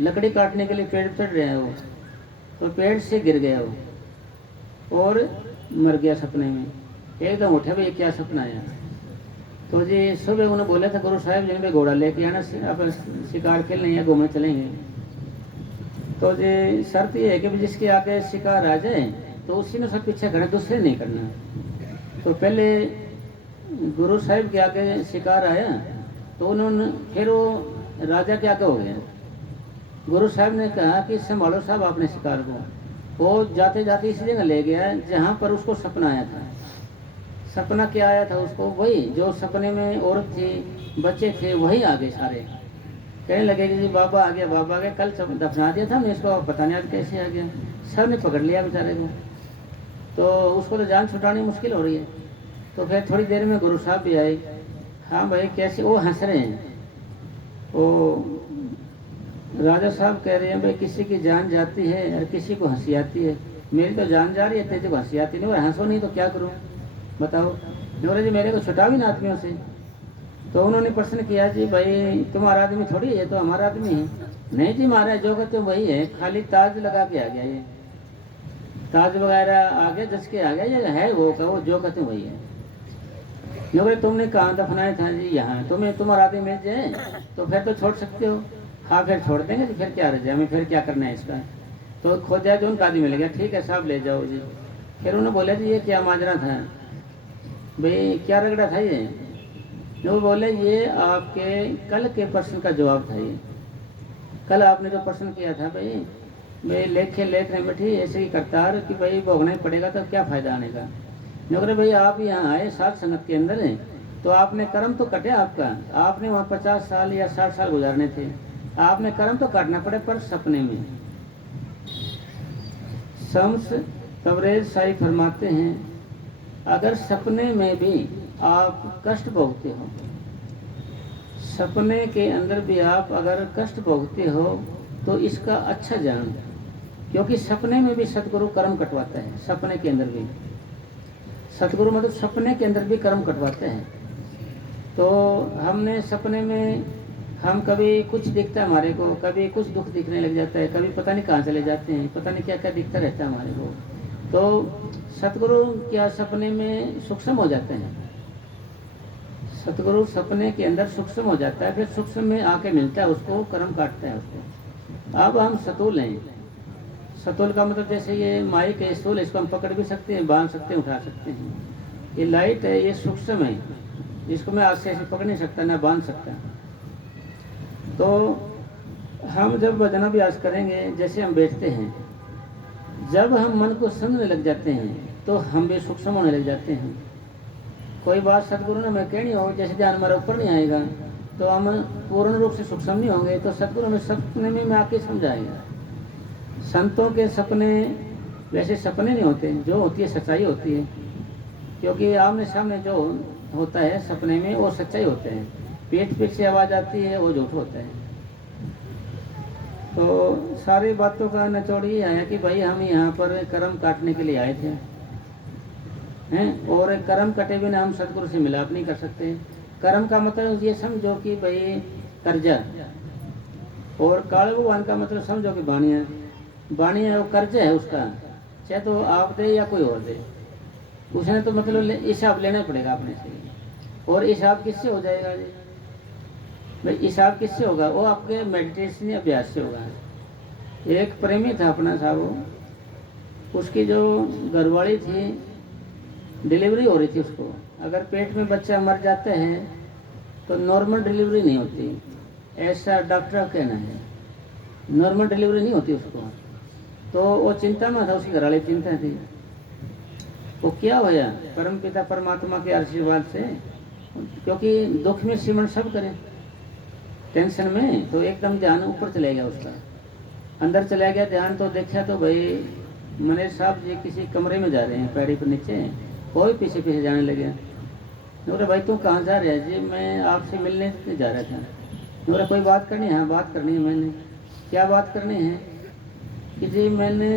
लकड़ी काटने के लिए पेड़ चढ़ रहे हैं वो, तो पेड़ से गिर गया वो और मर गया सपने में। एकदम उठे भाई क्या सपना आया। तो जी सुबह उन्होंने बोला था गुरु साहिब जी ने घोड़ा लेके आना, आप शिकार खेलने या घूमने चलेंगे। तो जी शर्त ये है कि जिसके आगे शिकार आ जाए तो उसी में सब पीछे करना, दूसरे नहीं करना। तो पहले गुरु साहिब के आगे शिकार आया, तो उन्होंने फिर वो राजा के आगे हो गया। गुरु साहब ने कहा कि संभालो साहब आपने शिकार को, वो जाते जाते इस जगह ले गया जहाँ पर उसको सपना आया था। सपना क्या आया था उसको, वही जो सपने में औरत थी, बच्चे थे, वही आ गए सारे। कहने लगे कि जी बाबा आ गया, बाबा आ गया, कल सब दफना दिया था मैं इसको, पता नहीं आज कैसे आ गया। सब ने पकड़ लिया बेचारे को, तो उसको तो जान छुटानी मुश्किल हो रही है। तो फिर थोड़ी देर में गुरु साहब भी आए। हाँ भाई कैसे, वो हंस रहे हैं। वो राजा साहब कह रहे हैं भाई किसी की जान जाती है और किसी को हंसी आती है। मेरी तो जान जा रही है, तेरे को हंसी आती नहीं, और हंसो नहीं तो क्या करूँ बताओ। नौरे जी मेरे को छुटा भी ना आदमियों से। तो उन्होंने प्रश्न किया जी भाई तुम्हारा आदमी थोड़ी है, तो हमारा आदमी है। नहीं जी महाराज जो कहते वही है, खाली ताज लगा के आ गया, ये ताज वगैरह आ गया, जस के आ गया, ये है वो का, वो जो कहते वही है। नौरे तुमने कहाँ दफनाया था जी? यहाँ। तुम्हें तुम्हारा आदमी मिल जाए तो फिर तो छोड़ सकते हो। हाँ फिर छोड़ देंगे तो फिर क्या रह जाए, हमें फिर क्या करना है इसका। तो खोज जाए तो उनका आदमी मिल गया, ठीक है साहब ले जाओ जी। फिर उन्होंने बोला जी ये क्या माजरा था भाई, क्या रगड़ा था ये? जो बोले ये आपके कल के प्रश्न का जवाब था। ये कल आपने जो प्रश्न किया था भाई, मैं लेखने बैठी ऐसे ही करतार कि भाई भोगना ही पड़ेगा तो क्या फ़ायदा आने का। नौकरे भाई आप यहाँ आए सात संगत के अंदर हैं, तो आपने कर्म तो कटे आपका, आपने वहाँ 50 साल या 60 साल गुजारने थे, आपने कर्म तो काटना पड़े, पर सपने में। शम्स तबरेज साई फरमाते हैं अगर सपने में भी आप कष्ट भोगते हो, सपने के अंदर भी आप अगर कष्ट भोगते हो तो इसका अच्छा जान, क्योंकि सपने में भी सतगुरु कर्म कटवाता है। सपने के अंदर भी सतगुरु मतलब सपने के अंदर भी कर्म कटवाते हैं। तो हमने सपने में हम कभी कुछ दिखता है हमारे को, कभी कुछ दुख दिखने लग जाता है, कभी पता नहीं कहाँ चले जाते हैं, पता नहीं क्या क्या दिखता रहता है हमारे को। तो सतगुरु क्या सपने में सूक्ष्म हो जाते हैं, सतगुरु सपने के अंदर सूक्ष्म हो जाता है, फिर सूक्ष्म में आके मिलता है उसको, कर्म काटता है उसको। अब हम सतुल हैं। सतुल का मतलब जैसे ये माइक है स्टूल, इसको हम पकड़ भी सकते हैं, बांध सकते हैं, उठा सकते हैं। ये लाइट है, ये सूक्ष्म है, इसको मैं आज से ऐसे पकड़ नहीं सकता ना बांध सकता। तो हम जब वजनाभ्यास करेंगे, जैसे हम बैठते हैं, जब हम मन को समझने लग जाते हैं तो हम भी सूक्ष्म होने लग जाते हैं। कोई बात सतगुरु ने मैं कहनी हो, जैसे ध्यान हमारा ऊपर नहीं आएगा तो हम पूर्ण रूप से सूक्ष्म नहीं होंगे, तो सतगुरु में सपने में आके समझाएगा। संतों के सपने वैसे सपने नहीं होते, जो होती है सच्चाई होती है, क्योंकि आमने सामने जो होता है सपने में वो सच्चाई होते हैं। पीठ पीठ से आवाज़ आती है वो झूठ होता है। तो सारी बातों का निचोड़ ये आया कि भाई हम यहाँ पर कर्म काटने के लिए आए थे हैं, और कर्म कटे बिना हम सतगुरु से मिलाप नहीं कर सकते। कर्म का मतलब ये समझो कि भाई कर्जा, और काल भगवान का मतलब समझो कि बाणिया। बाणिया वो कर्जा है उसका, चाहे तो आप दे या कोई और दे, उसने तो मतलब हिसाब लेना पड़ेगा अपने से। और हिसाब किससे हो जाएगा जी भाई? हिसाब किससे होगा? वो आपके मेडिटेशन अभ्यास से होगा। एक प्रेमी था अपना साहब, उसकी जो घरवाली थी, डिलीवरी हो रही थी उसको। अगर पेट में बच्चा मर जाता है तो नॉर्मल डिलीवरी नहीं होती, ऐसा डॉक्टर का कहना है। नॉर्मल डिलीवरी नहीं होती उसको। तो वो चिंता में था, उसकी घरवाली चिंता थी। वो क्या होया? परम पिता परमात्मा के आशीर्वाद से, क्योंकि दुख में सिमरण सब करें, टेंशन में तो एकदम ध्यान ऊपर चले गया उसका, अंदर चला गया ध्यान। तो देखा तो भाई मनेश साहब जी किसी कमरे में जा रहे हैं, पैड़ी पर नीचे, कोई पीछे पीछे जाने लगे। बोले भाई तू कहाँ जा रहे हैं? जी मैं आपसे मिलने जा रहा था। बोले कोई बात करनी है? हाँ बात करनी है मैंने। क्या बात करनी है? कि जी मैंने,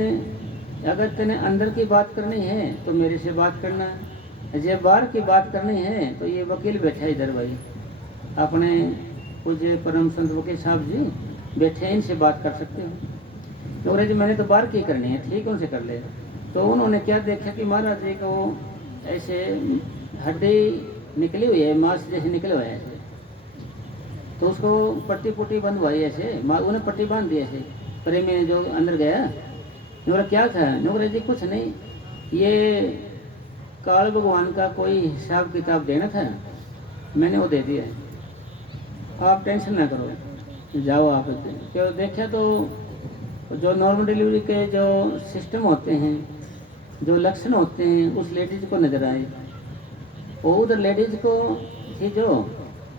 अगर तेने अंदर की बात करनी है तो मेरे से बात करना है, जब बाहर की बात करनी है तो ये वकील बैठा इधर भाई, अपने पूज्य परम संत वकील साहब जी बैठे, इनसे बात कर सकते हो। तो जी मैंने तो बाहर की करनी है, ठीक उनसे कर ले। तो उन्होंने क्या देखा कि महाराज जी को ऐसे हड्डी निकली हुई है, मांस जैसे निकले हुए हैं, तो उसको पट्टी पुट्टी बंधवाई ऐसे, उन्हें पट्टी बांध दी ऐसे। प्रेमी ने जो अंदर गया, नोरा क्या था? नोरा जी कुछ नहीं, ये काल भगवान का कोई हिसाब किताब देना था, मैंने वो दे दिया है, आप टेंशन ना करो, जाओ आप। क्यों देखा तो तो जो नॉर्मल डिलीवरी के जो सिस्टम होते हैं, जो लक्षण होते हैं, उस लेडीज को नजर आए। वो उधर लेडीज को थी जो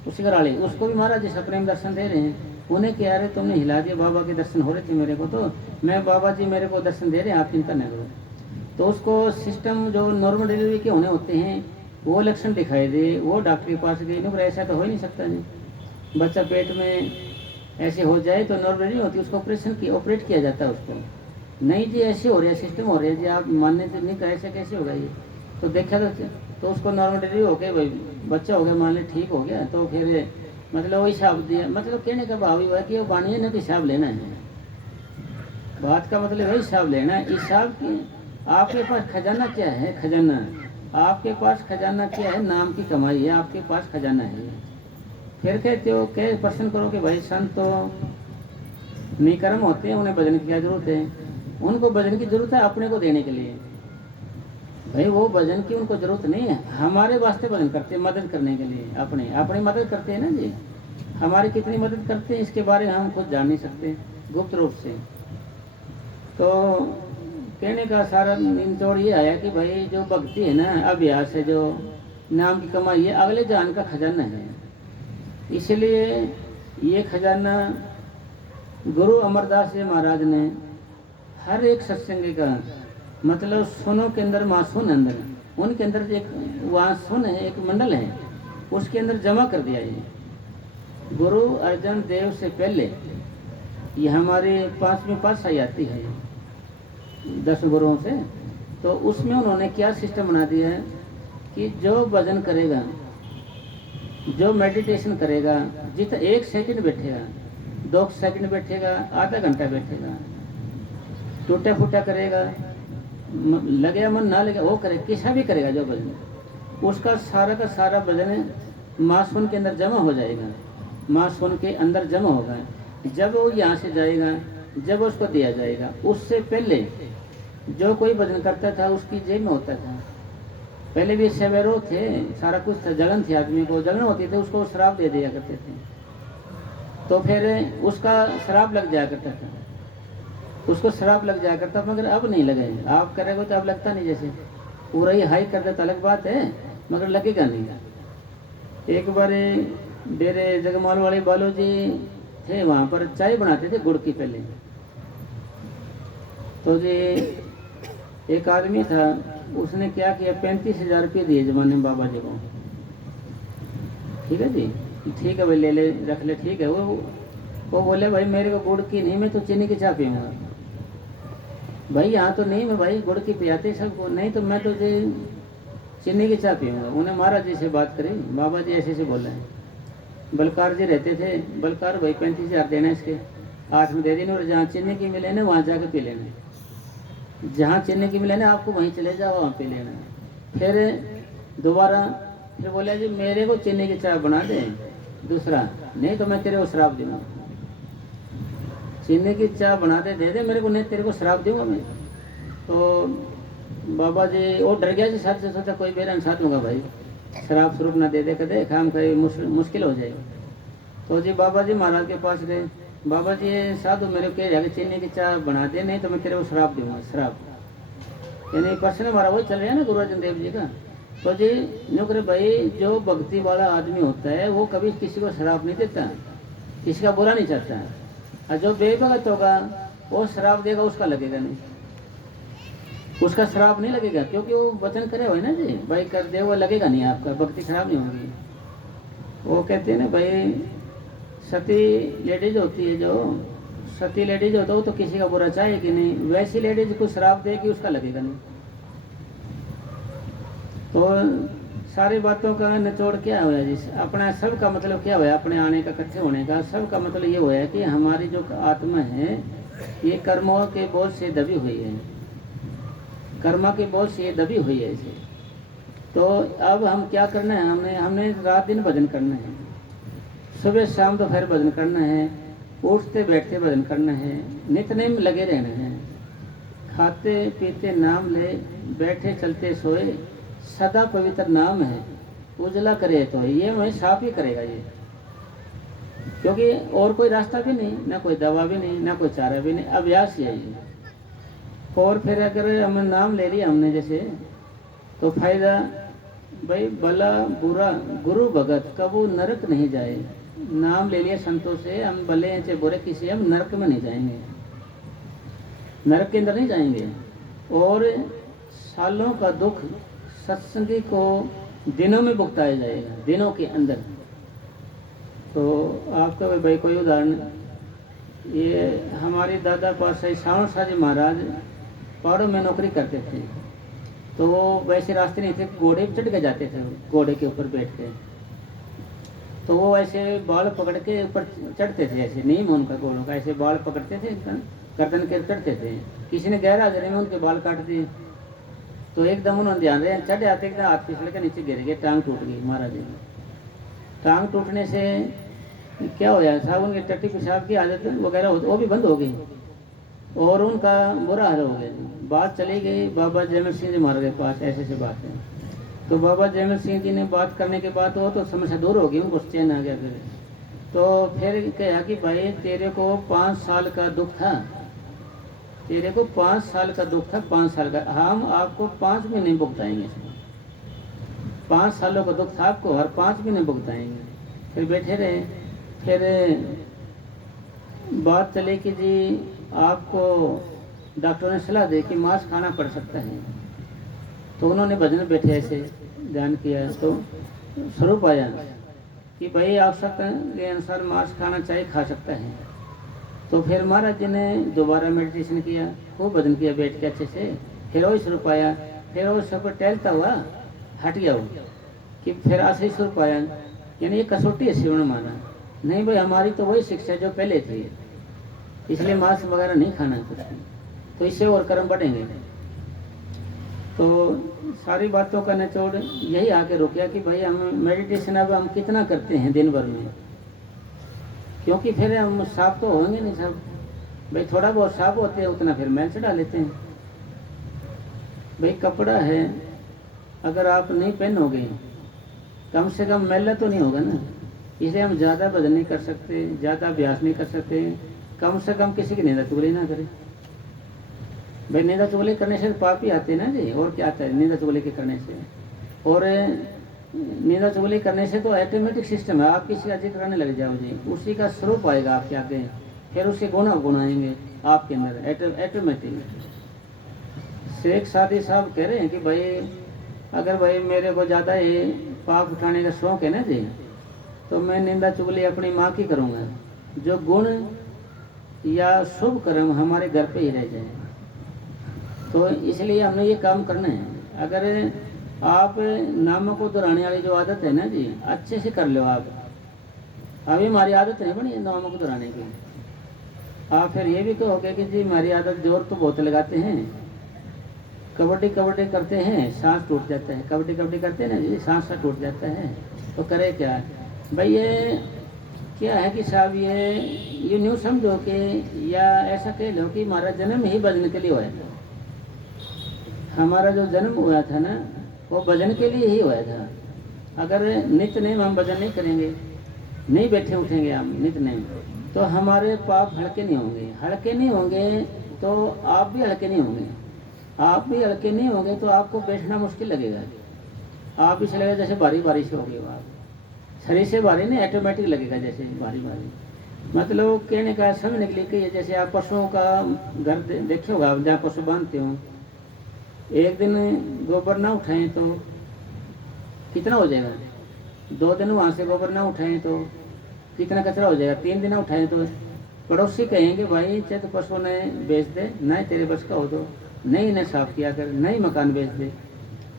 उसी घराली, उसको भी महाराज जी सपने में दर्शन दे रहे हैं। उन्हें क्या रहे, तुमने हिला दिया, बाबा के दर्शन हो रहे थे मेरे को, तो मैं बाबा जी मेरे को दर्शन दे रहे हैं, आप चिंता न करो। तो उसको सिस्टम जो नॉर्मल डिलीवरी के होने होते हैं वो लक्षण दिखाई दे, वो डॉक्टर के पास गई, नहीं ऐसा तो हो ही नहीं सकता नहीं। बच्चा पेट में ऐसे हो जाए तो नॉर्मल डिलीवरी होती है, उसको ऑपरेट किया जाता है उसको। नहीं जी ऐसे हो रहा है, सिस्टम हो रहा है जी, आप मानने से नहीं, ऐसे कैसे होगा ये। तो देखा तो उसको नॉर्मल डिलीवरी हो गई, भाई बच्चा हो गया, मान ली ठीक हो गया। तो फिर मतलब वही हिसाब दिया, मतलब कहने का भाव हुआ कि वो बानिए ने हिसाब लेना है। बात का मतलब वही हिसाब लेना है। हिसाब की आपके पास खजाना क्या है, खजाना आपके पास खजाना क्या है, नाम की कमाई है, आपके पास खजाना है। फिर कहते हो क्या प्रश्न करो कि भाई संत तो निकर्म होते हैं, उन्हें भजन की क्या जरूरत है। उनको भजन की जरूरत है अपने को देने के लिए, भाई वो भजन की उनको जरूरत नहीं है, हमारे वास्ते भजन करते हैं, मदद करने के लिए, अपनी मदद करते हैं ना जी। हमारी कितनी मदद करते हैं इसके बारे में हम खुद जान नहीं सकते गुप्त रूप से। तो कहने का सारा निचोड़ ये आया कि भाई जो भक्ति है ना, अभ्यास है, जो नाम की कमाई है, अगले जान का खजाना है। इसलिए ये खजाना गुरु अमरदास जी महाराज ने हर एक सत्संग का मतलब सुनो के अंदर मासून अंदर, उनके अंदर एक वहाँ सुन है, एक मंडल है, उसके अंदर जमा कर दिया। ये गुरु अर्जन देव से पहले ये हमारे 5वीं पातशाही आती है 10 गुरुओं से। तो उसमें उन्होंने क्या सिस्टम बना दिया है कि जो भजन करेगा, जो मेडिटेशन करेगा, जितना 1 सेकंड बैठेगा, 2 सेकंड बैठेगा, आधा घंटा बैठेगा, टूटा फूटा करेगा, लगे मन ना लगे वो करे, किसा भी करेगा जो भजन, उसका सारा का सारा भजन मासून के अंदर जमा हो जाएगा, मासून के अंदर जमा होगा। जब वो यहाँ से जाएगा, जब उसको दिया जाएगा, उससे पहले जो कोई भजन करता था उसकी जेब में होता था। पहले भी सवेरों थे, सारा कुछ था, जलन थी, आदमी को जलन होती थी, उसको शराब दे दिया करते थे, तो फिर उसका शराब लग जाया करता था, उसको शराब लग जाया करता। मगर अब नहीं लगेगा, आप करेंगे तो अब लगता नहीं, जैसे पूरा ही हाई कर देता अलग बात है, मगर लगेगा नहीं। एक बार डेरे जगमाल वाले बालो जी थे, वहाँ पर चाय बनाते थे गुड़ की पहले। तो जी एक आदमी था, उसने क्या किया, 35,000 रुपये दिए जमाने में बाबा जी को। ठीक है जी, ठीक है भाई ले ले, रख ले, ठीक है। वो बोले भाई मेरे को गुड़ की नहीं, मैं तो चीनी की चाय पीऊँगा। भाई यहाँ तो नहीं, मैं भाई गुड़ की पियाते सबको, नहीं तो मैं तो चीनी की चाय पीऊँगा। उन्हें महाराज जी से बात करी, बाबा जी ऐसे से बोल रहे हैं। बलकार जी रहते थे, बलकार भाई 35,000 देना, इसके 8 में दे देना, और जहाँ चीनी की मिले ना वहाँ जाके पी लेना, जहाँ चीनी की मिले ना आपको वहीं चले जाओ, वहाँ पी लेना। फिर दोबारा फिर बोला जी मेरे को चीनी की चाय बना दे दूसरा, नहीं तो मैं तेरे को शराब दूंगा। चीनी की चाय बना दे, दे दे मेरे को, नहीं तेरे को शराब दूंगा मैं। तो बाबा जी वो डर गया जी, साथ से सोचा कोई बेरहम साथ होगा भाई, शराब स्वरूप ना दे दे कदे, काम करे मुश्किल हो जाएगा। तो जी बाबा जी महाराज के पास गए, बाबा जी साधु मेरे को कह रहा चीनी की चाय बना दे, नहीं तो मैं तेरे को शराब दूंगा, शराब। यानी प्रश्न हमारा वही चल रहा है ना गुरु अर्जन देव जी का। तो जी यूँ करे भाई, जो भक्ति वाला आदमी होता है वो कभी किसी को शराब नहीं देता, किसी का बुरा नहीं चाहता है। और जो बेभगत होगा वो शराब देगा, उसका लगेगा नहीं, उसका शराब नहीं लगेगा, क्योंकि वो वचन करे हुए ना जी, भाई कर दे, वो लगेगा नहीं, आपका भक्ति खराब नहीं होगी। वो कहते हैं ना भाई, सती लेडीज होती है, जो सती लेडीज होता है वो तो किसी का बुरा चाहेगी नहीं, वैसी लेडीज को शराब देगी उसका लगेगा नहीं। तो सारी बातों का निचोड़ क्या हुआ जी, अपना सब का मतलब क्या हुआ, अपने आने का, इकट्ठे होने का सब का मतलब ये हुआ कि हमारी जो आत्मा है ये कर्मों के बोझ से दबी हुई है, कर्मा के बोझ से ये दबी हुई है इसे। तो अब हम क्या करना है, हमने रात दिन भजन करना है, सुबह शाम दोपहर भजन करना है, उठते बैठते भजन करना है, नित्य में लगे रहना है, खाते पीते नाम ले, बैठे चलते सोए सदा पवित्र नाम है, उजला करे तो ये मैं साफ ही करेगा ये। क्योंकि और कोई रास्ता भी नहीं, ना कोई दवा भी नहीं, ना कोई चारा भी नहीं, अभ्यास ही है ये। और फिर अगर हम नाम ले लिया हमने जैसे, तो फायदा भाई भला बुरा गुरु भगत कबू नरक नहीं जाए। नाम ले लिया संतों से, हम भले हैं चाहे बुरे, किसी हम नरक में नहीं जाएंगे, नरक के अंदर नहीं जाएंगे। और सालों का दुख सत्संगी को दिनों में भुगताया जाएगा, दिनों के अंदर। तो आपका भाई कोई उदाहरण, ये हमारे दादा पाशाही श्रावण शाह जी महाराज पहाड़ों में नौकरी करते थे, तो वो वैसे रास्ते नहीं थे, घोड़े पर चढ़ के जाते थे, घोड़े के ऊपर बैठ के। तो वो ऐसे बाल पकड़ के ऊपर चढ़ते थे, ऐसे नियम उनका घोड़ों का, ऐसे बाल पकड़ते थे, गर्दन के चढ़ते थे। किसी ने गहरा हाजिरी में उनके बाल काट दिए, तो एकदम उन्होंने ध्यान रहे, चढ़े आते एकदम हाथ फिसल के नीचे गिर गए, टांग टूट गई महाराज जी। टांग टूटने से क्या हो जाए साहब, उनके टट्टी पेशाब की आदत वगैरह वो भी बंद हो गई, और उनका बुरा हाल हो गया। बात चली गई बाबा जयमल सिंह जी महाराज के पास, ऐसे बात है। तो बाबा जयमल सिंह जी ने बात करने के बाद वो तो समस्या दूर हो गई, उनको चैन आ गया। तो फिर कहा कि भाई तेरे को 5 साल का दुख था, तेरे को 5 साल का दुख था, 5 साल का, हम आपको 5 महीने भुगताएंगे। 5 सालों का दुख था आपको, हर 5 महीने भुगताएंगे। फिर बैठे रहे, फिर बात चले कि जी आपको डॉक्टर ने सलाह दी कि मांस खाना पड़ सकता है। तो उन्होंने भजन बैठे ऐसे ध्यान किया, तो स्वरूप आया कि भाई आवश्यकता के अनुसार मांस खाना चाहिए, खा सकता है। तो फिर महाराज जी ने दोबारा मेडिटेशन किया, खूब भजन किया बैठ के अच्छे से। फिर वही स्वरूप आया, फिर वो सब टहलता हुआ हट गया वो, कि फिर ऐसे ही स्वरूप आया। यानी ये कसौटी है श्रवण माना, नहीं भाई हमारी तो वही शिक्षा जो पहले थी, इसलिए मांस वगैरह नहीं खाना कुछ, तो इससे और कर्म बढ़ेंगे। तो सारी बातों का निचोड़ यही आके रुकिया कि भाई हम मेडिटेशन अब हम कितना करते हैं दिन भर में, क्योंकि फिर हम साफ तो होंगे नहीं सब, भाई थोड़ा बहुत साफ होते हैं, उतना फिर मैल चढ़ा लेते हैं। भाई कपड़ा है, अगर आप नहीं पहनोगे कम से कम मैला तो नहीं होगा ना, इसलिए हम ज़्यादा भजन नहीं कर सकते, ज़्यादा अभ्यास नहीं कर सकते, कम से कम किसी की निंदा चुगली ना करें। भाई निंदा चुगली करने से पाप ही आते हैं ना जी, और क्या आता है निंदा चुगली के करने से। और निंदा चुगली करने से तो ऑटोमेटिक सिस्टम है, आप किसी का जिक्र करने लग जाओ जी, उसी का स्वरूप आएगा आपके आगे, फिर उसके गुना गुनाएंगे आपके अंदर ऑटोमेटिक। शेख सादी साहब कह रहे हैं कि भाई अगर भाई मेरे को ज़्यादा ये पाप उठाने का शौक है ना जी, तो मैं निंदा चुगली अपनी माँ की करूँगा, जो गुण या शुभ कर्म हमारे घर पे ही रह जाए। तो इसलिए हमने ये काम करना है। अगर आप नामों को दोहराने वाली जो आदत है ना जी, अच्छे से कर लो आप। अभी हमारी आदत नहीं बनी नामों को दोहराने की, आप फिर ये भी कहोगे कि जी हमारी आदत जोर तो बहुत लगाते हैं, कबड्डी कबड्डी करते हैं सांस टूट जाता है, कबड्डी कबड्डी करते हैं ना जी सांस सा टूट जाता है, तो करे क्या भाई। ये क्या है कि साहब ये न्यू समझो कि या ऐसा कह लो कि हमारा जन्म ही भजन के लिए हुआ था। हमारा जो जन्म हुआ था ना वो भजन के लिए ही हुआ था। अगर नित्य नेम हम भजन नहीं करेंगे, नहीं बैठे उठेंगे हम नित्य नेम, तो हमारे पाप हल्के नहीं होंगे। हल्के नहीं होंगे तो आप भी हल्के नहीं होंगे, आप भी हल्के नहीं होंगे तो आपको बैठना मुश्किल लगेगा। आप इसे लगेगा जैसे भारी भारी से हो गए, आप शरीर से भारी नहीं, ऑटोमेटिक लगेगा जैसे भारी भारी। मतलब कहने का समझने के लिए कि जैसे आप पशुओं का घर देखे होगा आप, जहाँ पशु बांधते हो, एक दिन गोबर ना उठाएं तो कितना हो जाएगा, 2 दिन वहाँ से गोबर ना उठाएं तो कितना कचरा हो जाएगा, 3 दिन ना उठाएं तो पड़ोसी कहेंगे भाई चाहे तो पशु ने बेच दे, नहीं तेरे बस का हो तो नहीं इन्हें साफ किया कर, नहीं मकान बेच दे,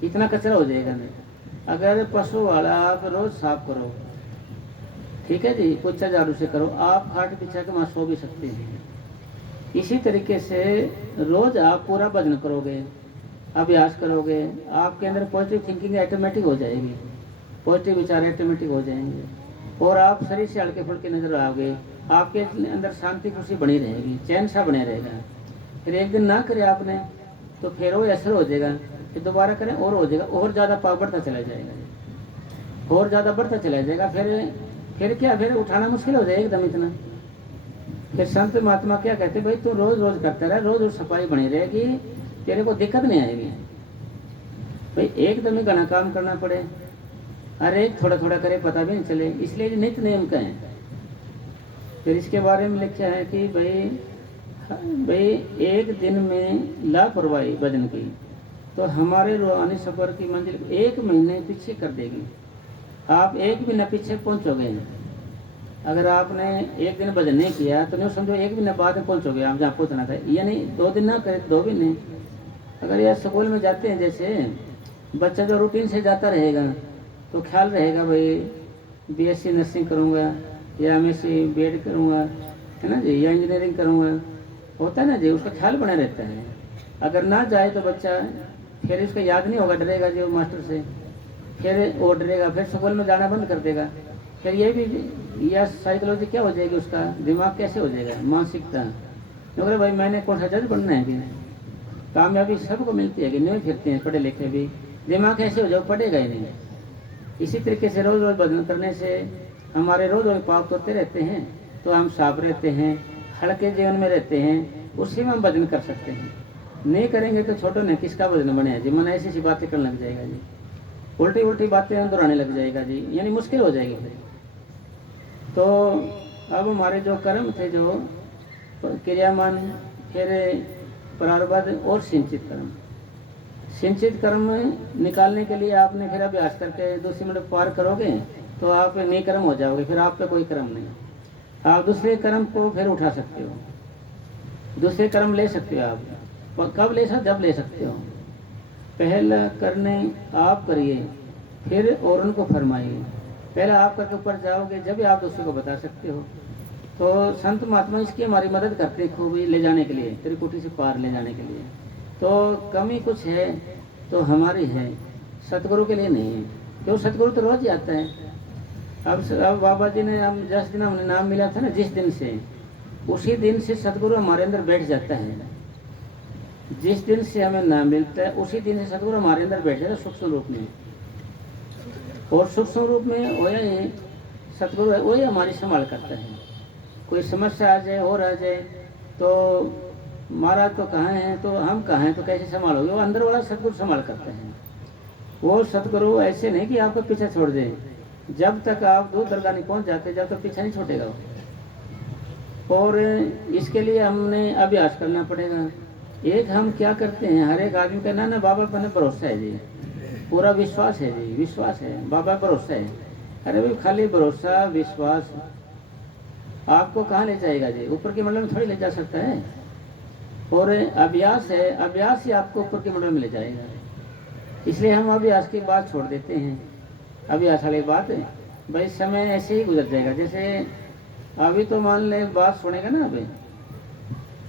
इतना कचरा हो जाएगा। नहीं अगर पशु वाला आप रोज साफ करो, ठीक है जी, पोछा झाड़ू से करो, आप खाट बिछा के वहाँ सो भी सकते हैं। इसी तरीके से रोज आप पूरा भजन करोगे, अभ्यास करोगे, आपके अंदर पॉजिटिव थिंकिंग ऑटोमेटिक हो जाएगी, पॉजिटिव विचार ऑटोमेटिक हो जाएंगे, और आप शरीर से हल्के फुल्के नजर आओगे, आपके अंदर शांति खुशी बनी रहेगी, चैन सा बने रहेगा। फिर एक दिन ना करे आपने तो फिर वो असर हो जाएगा, फिर दोबारा करें और हो जाएगा, और ज़्यादा पाप बढ़ता चला जाएगा, और ज़्यादा बढ़ता चला जाएगा। फिर फिर क्या, फिर उठाना मुश्किल हो जाए एकदम इतना। फिर संत महात्मा क्या कहते, भाई तू रोज रोज करता रहे, रोज रोज सफाई बनी रहेगी, तेरे को दिक्कत नहीं आएगी। भाई एकदम ही घना काम करना पड़े, अरे थोड़ा थोड़ा करे पता भी नहीं चले, इसलिए नित्य नियम का है। फिर इसके बारे में लिखा है कि भाई एक दिन में लापरवाही भजन की तो हमारे रूहानी सफर की मंजिल 1 महीने पीछे कर देगी। आप 1 महीना पीछे पहुंचोगे। अगर आपने एक दिन भजन नहीं किया तो नहीं समझो 1 महीना बाद में पहुंचोगे आप जहाँ पहुंचना था। यानी 2 दिन ना करे 2 महीने। अगर यह स्कूल में जाते हैं, जैसे बच्चा जो रूटीन से जाता रहेगा तो ख्याल रहेगा भाई बीएससी नर्सिंग करूँगा या एमएससी बीएड करूँगा, है ना जी, या इंजीनियरिंग करूँगा, होता है ना जी, उसका ख्याल बना रहता है। अगर ना जाए तो बच्चा फिर उसका याद नहीं होगा, डरेगा जो मास्टर से, फिर वो डरेगा, फिर स्कूल में जाना बंद कर देगा। फिर ये भी यह साइकोलॉजी क्या हो जाएगी, उसका दिमाग कैसे हो जाएगा, मानसिकता। अगर भाई मैंने कौन सा जज बनना है कि कामयाबी सबको मिलती है कि नहीं फिरते हैं पढ़े लिखे भी, दिमाग कैसे हो जाए, पढ़ेगा ही नहीं। इसी तरीके से रोज़ रोज़ भजन करने से हमारे रोज़ रोज़ पाप होते रहते हैं, तो हम साफ रहते हैं, हल्के जीवन में रहते हैं, उसी में हम भजन कर सकते हैं। नहीं करेंगे तो छोटो ने किसका भजन बने जी, मन ऐसी सी बातें करने लग जाएगा जी, उल्टी उल्टी बातें दोहराने लग जाएगा जी, यानी मुश्किल हो जाएगी फिर। तो अब हमारे जो कर्म थे, जो क्रियामान, फिर प्रारब्ध और सिंचित कर्म। सिंचित कर्म निकालने के लिए आपने फिर अभ्यास करके 2 मिनट पार करोगे तो आप निकर्म हो जाओगे, फिर आप पे कोई कर्म नहीं। आप दूसरे कर्म को फिर उठा सकते हो, दूसरे कर्म ले सकते हो आप। कब ले सकते, जब ले सकते हो। पहला करने आप करिए, फिर और उनको फरमाइए। पहले आप करके ऊपर जाओगे, जब आप दूसरे को बता सकते हो। तो संत महात्मा इसकी हमारी मदद करते हैं खूब ले जाने के लिए, त्रिकुटी से पार ले जाने के लिए। तो कमी कुछ है तो हमारी है, सतगुरु के लिए नहीं है, क्यों सतगुरु तो रोज ही आता है। अब बाबा जी ने, हम जिस दिन हमने नाम मिला था ना, जिस दिन से, उसी दिन से सतगुरु हमारे अंदर बैठ जाता है। जिस दिन से हमें नाम मिलता है उसी दिन से सतगुरु हमारे अंदर बैठ जाता है सूक्ष्म रूप में। और सूक्ष्म रूप में वही सतगुरु है, वही हमारी संभाल करता है। कोई समस्या आ जाए और आ जाए तो महाराज तो कहाँ हैं, तो हम कहाँ हैं, तो कैसे संभालोगे, वो अंदर वाला सतगुरु संभाल करते हैं। वो सतगुरु ऐसे नहीं कि आपको पीछे छोड़ दें, जब तक आप दूर दरगाह नहीं पहुँच जाते जब तक पीछा नहीं छोड़ेगा वो। और इसके लिए हमने अभ्यास करना पड़ेगा। एक हम क्या करते हैं, हर एक आदमी का ना बाबा पर भरोसा है जी, पूरा विश्वास है जी, विश्वास है, बाबा भरोसा है। अरे भाई खाली भरोसा विश्वास आपको कहाँ ले जाएगा जी, ऊपर के मंडल में थोड़ी ले जा सकता है। और अभ्यास है, अभ्यास ही आपको ऊपर के मंडल में ले जाएगा। इसलिए हम अभ्यास की बात छोड़ देते हैं। अभ्यास वाली बात है भाई, समय ऐसे ही गुजर जाएगा। जैसे अभी तो मान ले बात सुनेगा ना, अभी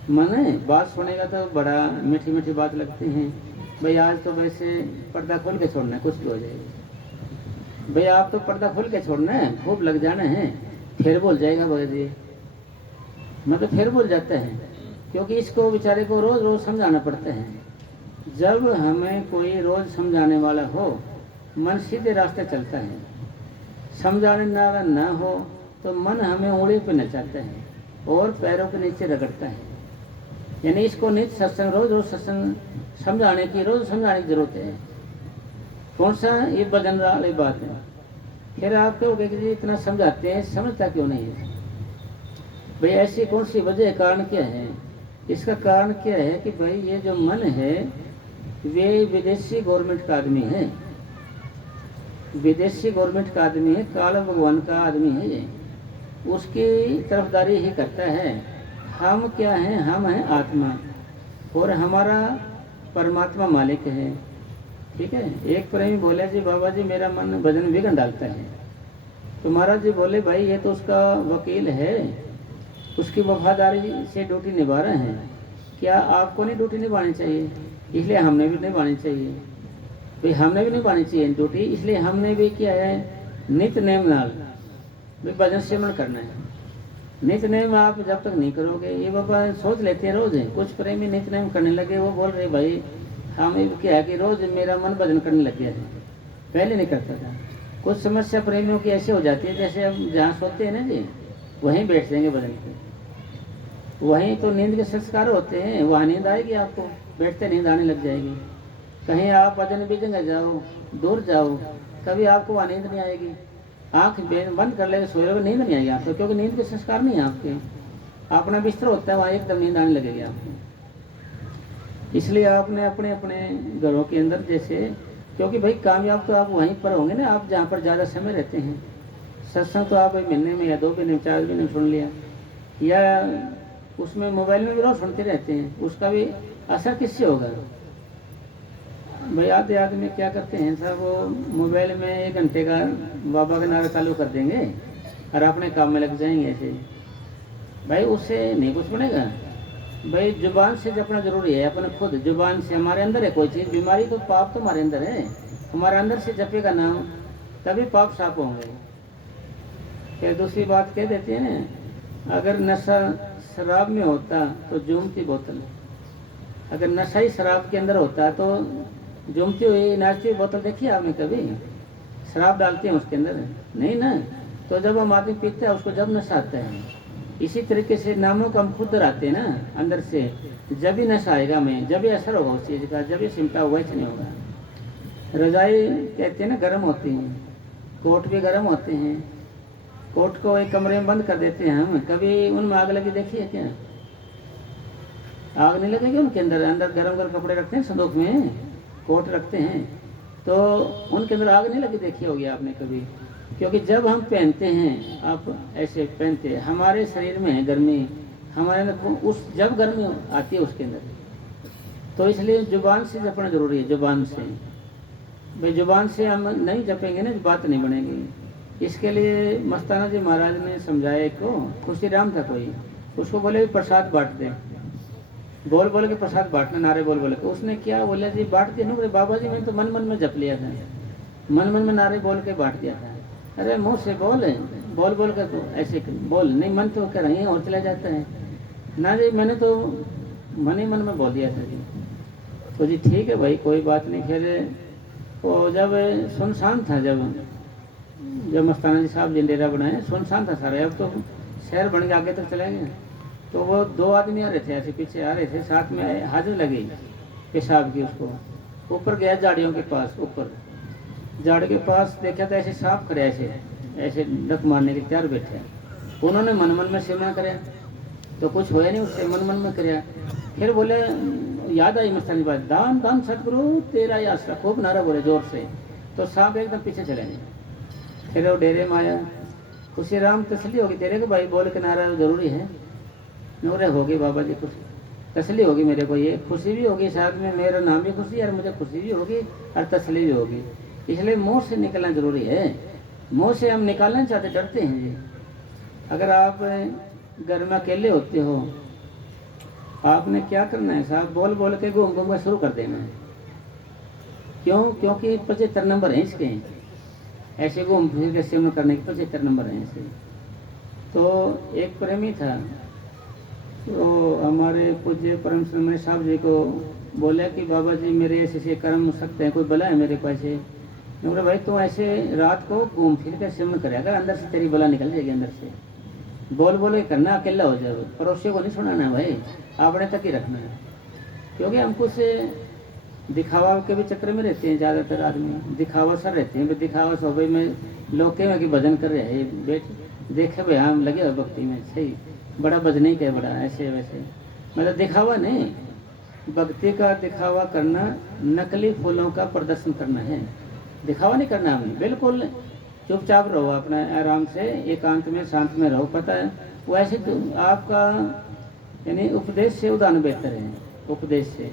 मन है बात सुनेगा तो बड़ा मीठी मीठी बात लगती है भाई। आज तो वैसे पर्दा खोल के छोड़ना है, कुछ भी हो जाएगा भाई। आप तो पर्दा खोल के छोड़ना है, खूब लग जाना है, फिर बोल जाएगा भगत जी, मतलब फिर बोल जाता है, क्योंकि इसको बेचारे को रोज रोज समझाना पड़ता है। जब हमें कोई रोज समझाने वाला हो, मन सीधे रास्ते चलता है। समझाने वाला ना हो तो मन हमें उंगली पे नचाता है और पैरों के नीचे रगड़ता है। यानी इसको नित्य सत्संग, रोज रोज सत्संग समझाने की, रोज समझाने की जरूरत है। कौन सा ये भजन वाली बात है। फिर आप कहोगे कि जी इतना समझाते हैं, समझता क्यों नहीं है भाई। ऐसी कौन सी वजह, कारण क्या है। इसका कारण क्या है कि भाई ये जो मन है वे विदेशी गवर्नमेंट का आदमी है, विदेशी गवर्नमेंट का आदमी है, काला भगवान का आदमी है ये, उसकी तरफदारी ही करता है। हम क्या हैं, हम हैं आत्मा और हमारा परमात्मा मालिक है। ठीक है। एक प्रेमी बोले जी बाबा जी मेरा मन भजन विघ्न डालता है। तो महाराज जी बोले भाई ये तो उसका वकील है, उसकी वफादारी से ड्यूटी निभा रहे हैं, क्या आपको नहीं ड्यूटी निभानी चाहिए। इसलिए हमने भी निभानी चाहिए भाई, हमने भी निभानी चाहिए ड्यूटी। इसलिए हमने भी क्या है, नित्य नेम नाल भाई भजन सेवन करना है। नित्य नेम आप जब तक नहीं करोगे, ये बाबा सोच लेते हैं रोज है, कुछ प्रेमी नित्य नेम करने लगे, वो बोल रहे भाई हमें क्या है कि रोज मेरा मन भजन करने लग गया है, पहले नहीं करता था। कुछ समस्या प्रेमियों की ऐसे हो जाती है, जैसे हम जहाँ सोते हैं ना जी, वहीं बैठ जाएंगे बदन पे, वहीं तो नींद के संस्कार होते हैं, वहाँ नींद आएगी आपको, बैठते नींद आने लग जाएगी। कहीं आप अजनबी जगह जाओ, दूर जाओ, कभी आपको वहाँ नींद नहीं आएगी। आँख बंद कर लेके सोए रहोगे, नींद नहीं आएगी आपको, क्योंकि नींद के संस्कार नहीं है आपके। अपना बिस्तर होता है, वहाँ एकदम नींद आने लगेगी आपको। इसलिए आपने अपने अपने घरों के अंदर जैसे, क्योंकि भाई कामयाब तो आप वहीं पर होंगे ना, आप जहाँ पर ज़्यादा समय रहते हैं। सत्संग तो आप महीने में या 2 महीने 4 महीने सुन लिया, या उसमें मोबाइल में भी रोज सुनते रहते हैं, उसका भी असर किससे होगा भाई? आधे आदमी क्या करते हैं साहब, वो मोबाइल में 1 घंटे का बाबा का नारा चालू कर देंगे और अपने काम में लग जाएंगे ऐसे। भाई उससे नहीं कुछ बनेगा। भाई जुबान से जपना जरूरी है, अपने खुद जुबान से। हमारे अंदर है कोई चीज़, बीमारी तो पाप तो हमारे अंदर है, हमारे अंदर से जपेगा नाम तभी पाप साफ होंगे। फिर दूसरी बात कह देते हैं ना, अगर नशा शराब में होता तो जूमती बोतल, अगर नशा ही शराब के अंदर होता तो जूमती हुई नाचती हुई बोतल देखी आपने कभी? शराब डालते हैं उसके अंदर, नहीं ना। तो जब हम आदमी पीते हैं उसको जब नशा आता है, इसी तरीके से नामों को हम खुद डराते हैं ना अंदर से, जब भी नशा आएगा हमें, जब भी असर होगा उस चीज़ का, जब भी सिमटा होगा, ऐसे नहीं होगा। रजाई कहते हैं ना गर्म होती हैं, कोट भी गर्म होते हैं। कोट को एक कमरे में बंद कर देते हैं हम, कभी उनमें आग लगी देखी है क्या? आग नहीं लगेगी उनके अंदर, अंदर गर्म गर्म कपड़े रखते हैं, संदूक में कोट रखते हैं, तो उनके अंदर आग नहीं लगी देखी होगी आपने कभी? क्योंकि जब हम पहनते हैं, आप ऐसे पहनते हैं, हमारे शरीर में है गर्मी, हमारे अंदर उस जब गर्मी आती है उसके अंदर, तो इसलिए जुबान से जपना जरूरी है। जुबान से भाई, जुबान से हम नहीं जपेंगे ना, बात नहीं बनेगी। इसके लिए मस्ताना जी महाराज ने समझाया, एक को खुशी राम था कोई, उसको बोले प्रसाद बांट दे, बोल बोल के प्रसाद बांटना, नारे बोल बोल के। उसने क्या बोला जी, बांट दिया ना? बोले बाबा जी मैंने तो मन मन में जप लिया था, मन मन में नारे बोल के बांट दिया था। अरे मुँह से बोल बोल कर तो ऐसे बोल, नहीं मन तो कर रही है और चला जाता है ना जी, मैंने तो मन ही मन में बोल दिया था जी। तो जी ठीक है भाई, कोई बात नहीं। फिर वो जब सुनसान था, जब मस्ताना जी साहब डेरा बनाए, सुनसान था सारा, अब तो शहर बन के आगे तक चले गए। तो वो 2 आदमी आ रहे थे, ऐसे पीछे आ रहे थे, साथ में हाजिर लगी पेशाब की। उसको ऊपर गया झाड़ियों के पास, ऊपर झाड़ के पास देखा था ऐसे सांप करे, ऐसे ऐसे डक मारने के तैयार बैठे। उन्होंने मन मन में सिमरन करे तो कुछ होया नहीं उससे, मन मन में कराया। फिर बोले, याद आई मस्तानी बात, दान दान सतगुरु तेरा ही आसरा, खूब नारा बोले जोर से, तो सांप एकदम पीछे चले गए। फिर वो डेरे में आया, खुशी राम तसली होगी तेरे को भाई, बोल के नारा जरूरी है। नूरे होगी बाबा जी, खुशी तसली होगी मेरे को, ये खुशी भी होगी, साथ में मेरा नाम भी खुशी और मुझे खुशी भी होगी और तसली भी होगी। इसलिए मुंह से निकलना जरूरी है। मुंह से हम निकालना चाहते, डरते हैं जी। अगर आप घर में अकेले होते हो, आपने क्या करना है साहब, बोल बोल के घूम घूम कर शुरू कर देना है। क्यों? क्योंकि 75 नंबर हैं इसके, ऐसे घूम फिर के सिमरन करने के 75 नंबर हैं ऐसे। तो एक प्रेमी था, तो हमारे पूज्य परम श्रमण साहब जी को बोला कि बाबा जी मेरे ऐसे कर्म हो सकते हैं, कोई बला है मेरे को ऐसे। बोले भाई तू ऐसे रात को घूम फिर कर सिमरन करेगा, अगर अंदर से तेरी बला निकल जाएगी अंदर से। बोल बोल के करना, अकेला हो जाए, पड़ोसियों को नहीं सुनाना है भाई, अपने तक ही रखना है। क्योंकि हम कुछ दिखावा के भी चक्कर में रहते हैं, ज़्यादातर आदमी दिखावा सर रहते हैं। दिखावा सो भाई मैं लोग के में कि भजन कर रहे हैं, बैठ देखे भाई हम लगे हुए भक्ति में, सही बड़ा भजन ही क्या बड़ा ऐसे वैसे, मतलब दिखावा नहीं। भक्ति का दिखावा करना नकली फूलों का प्रदर्शन करना है, दिखावा नहीं करना हमें। बिल्कुल चुपचाप रहो, अपना आराम से एकांत में शांत में रहो। पता है वैसे तो आपका यानी उपदेश से उदाहरण बेहतर है, उपदेश से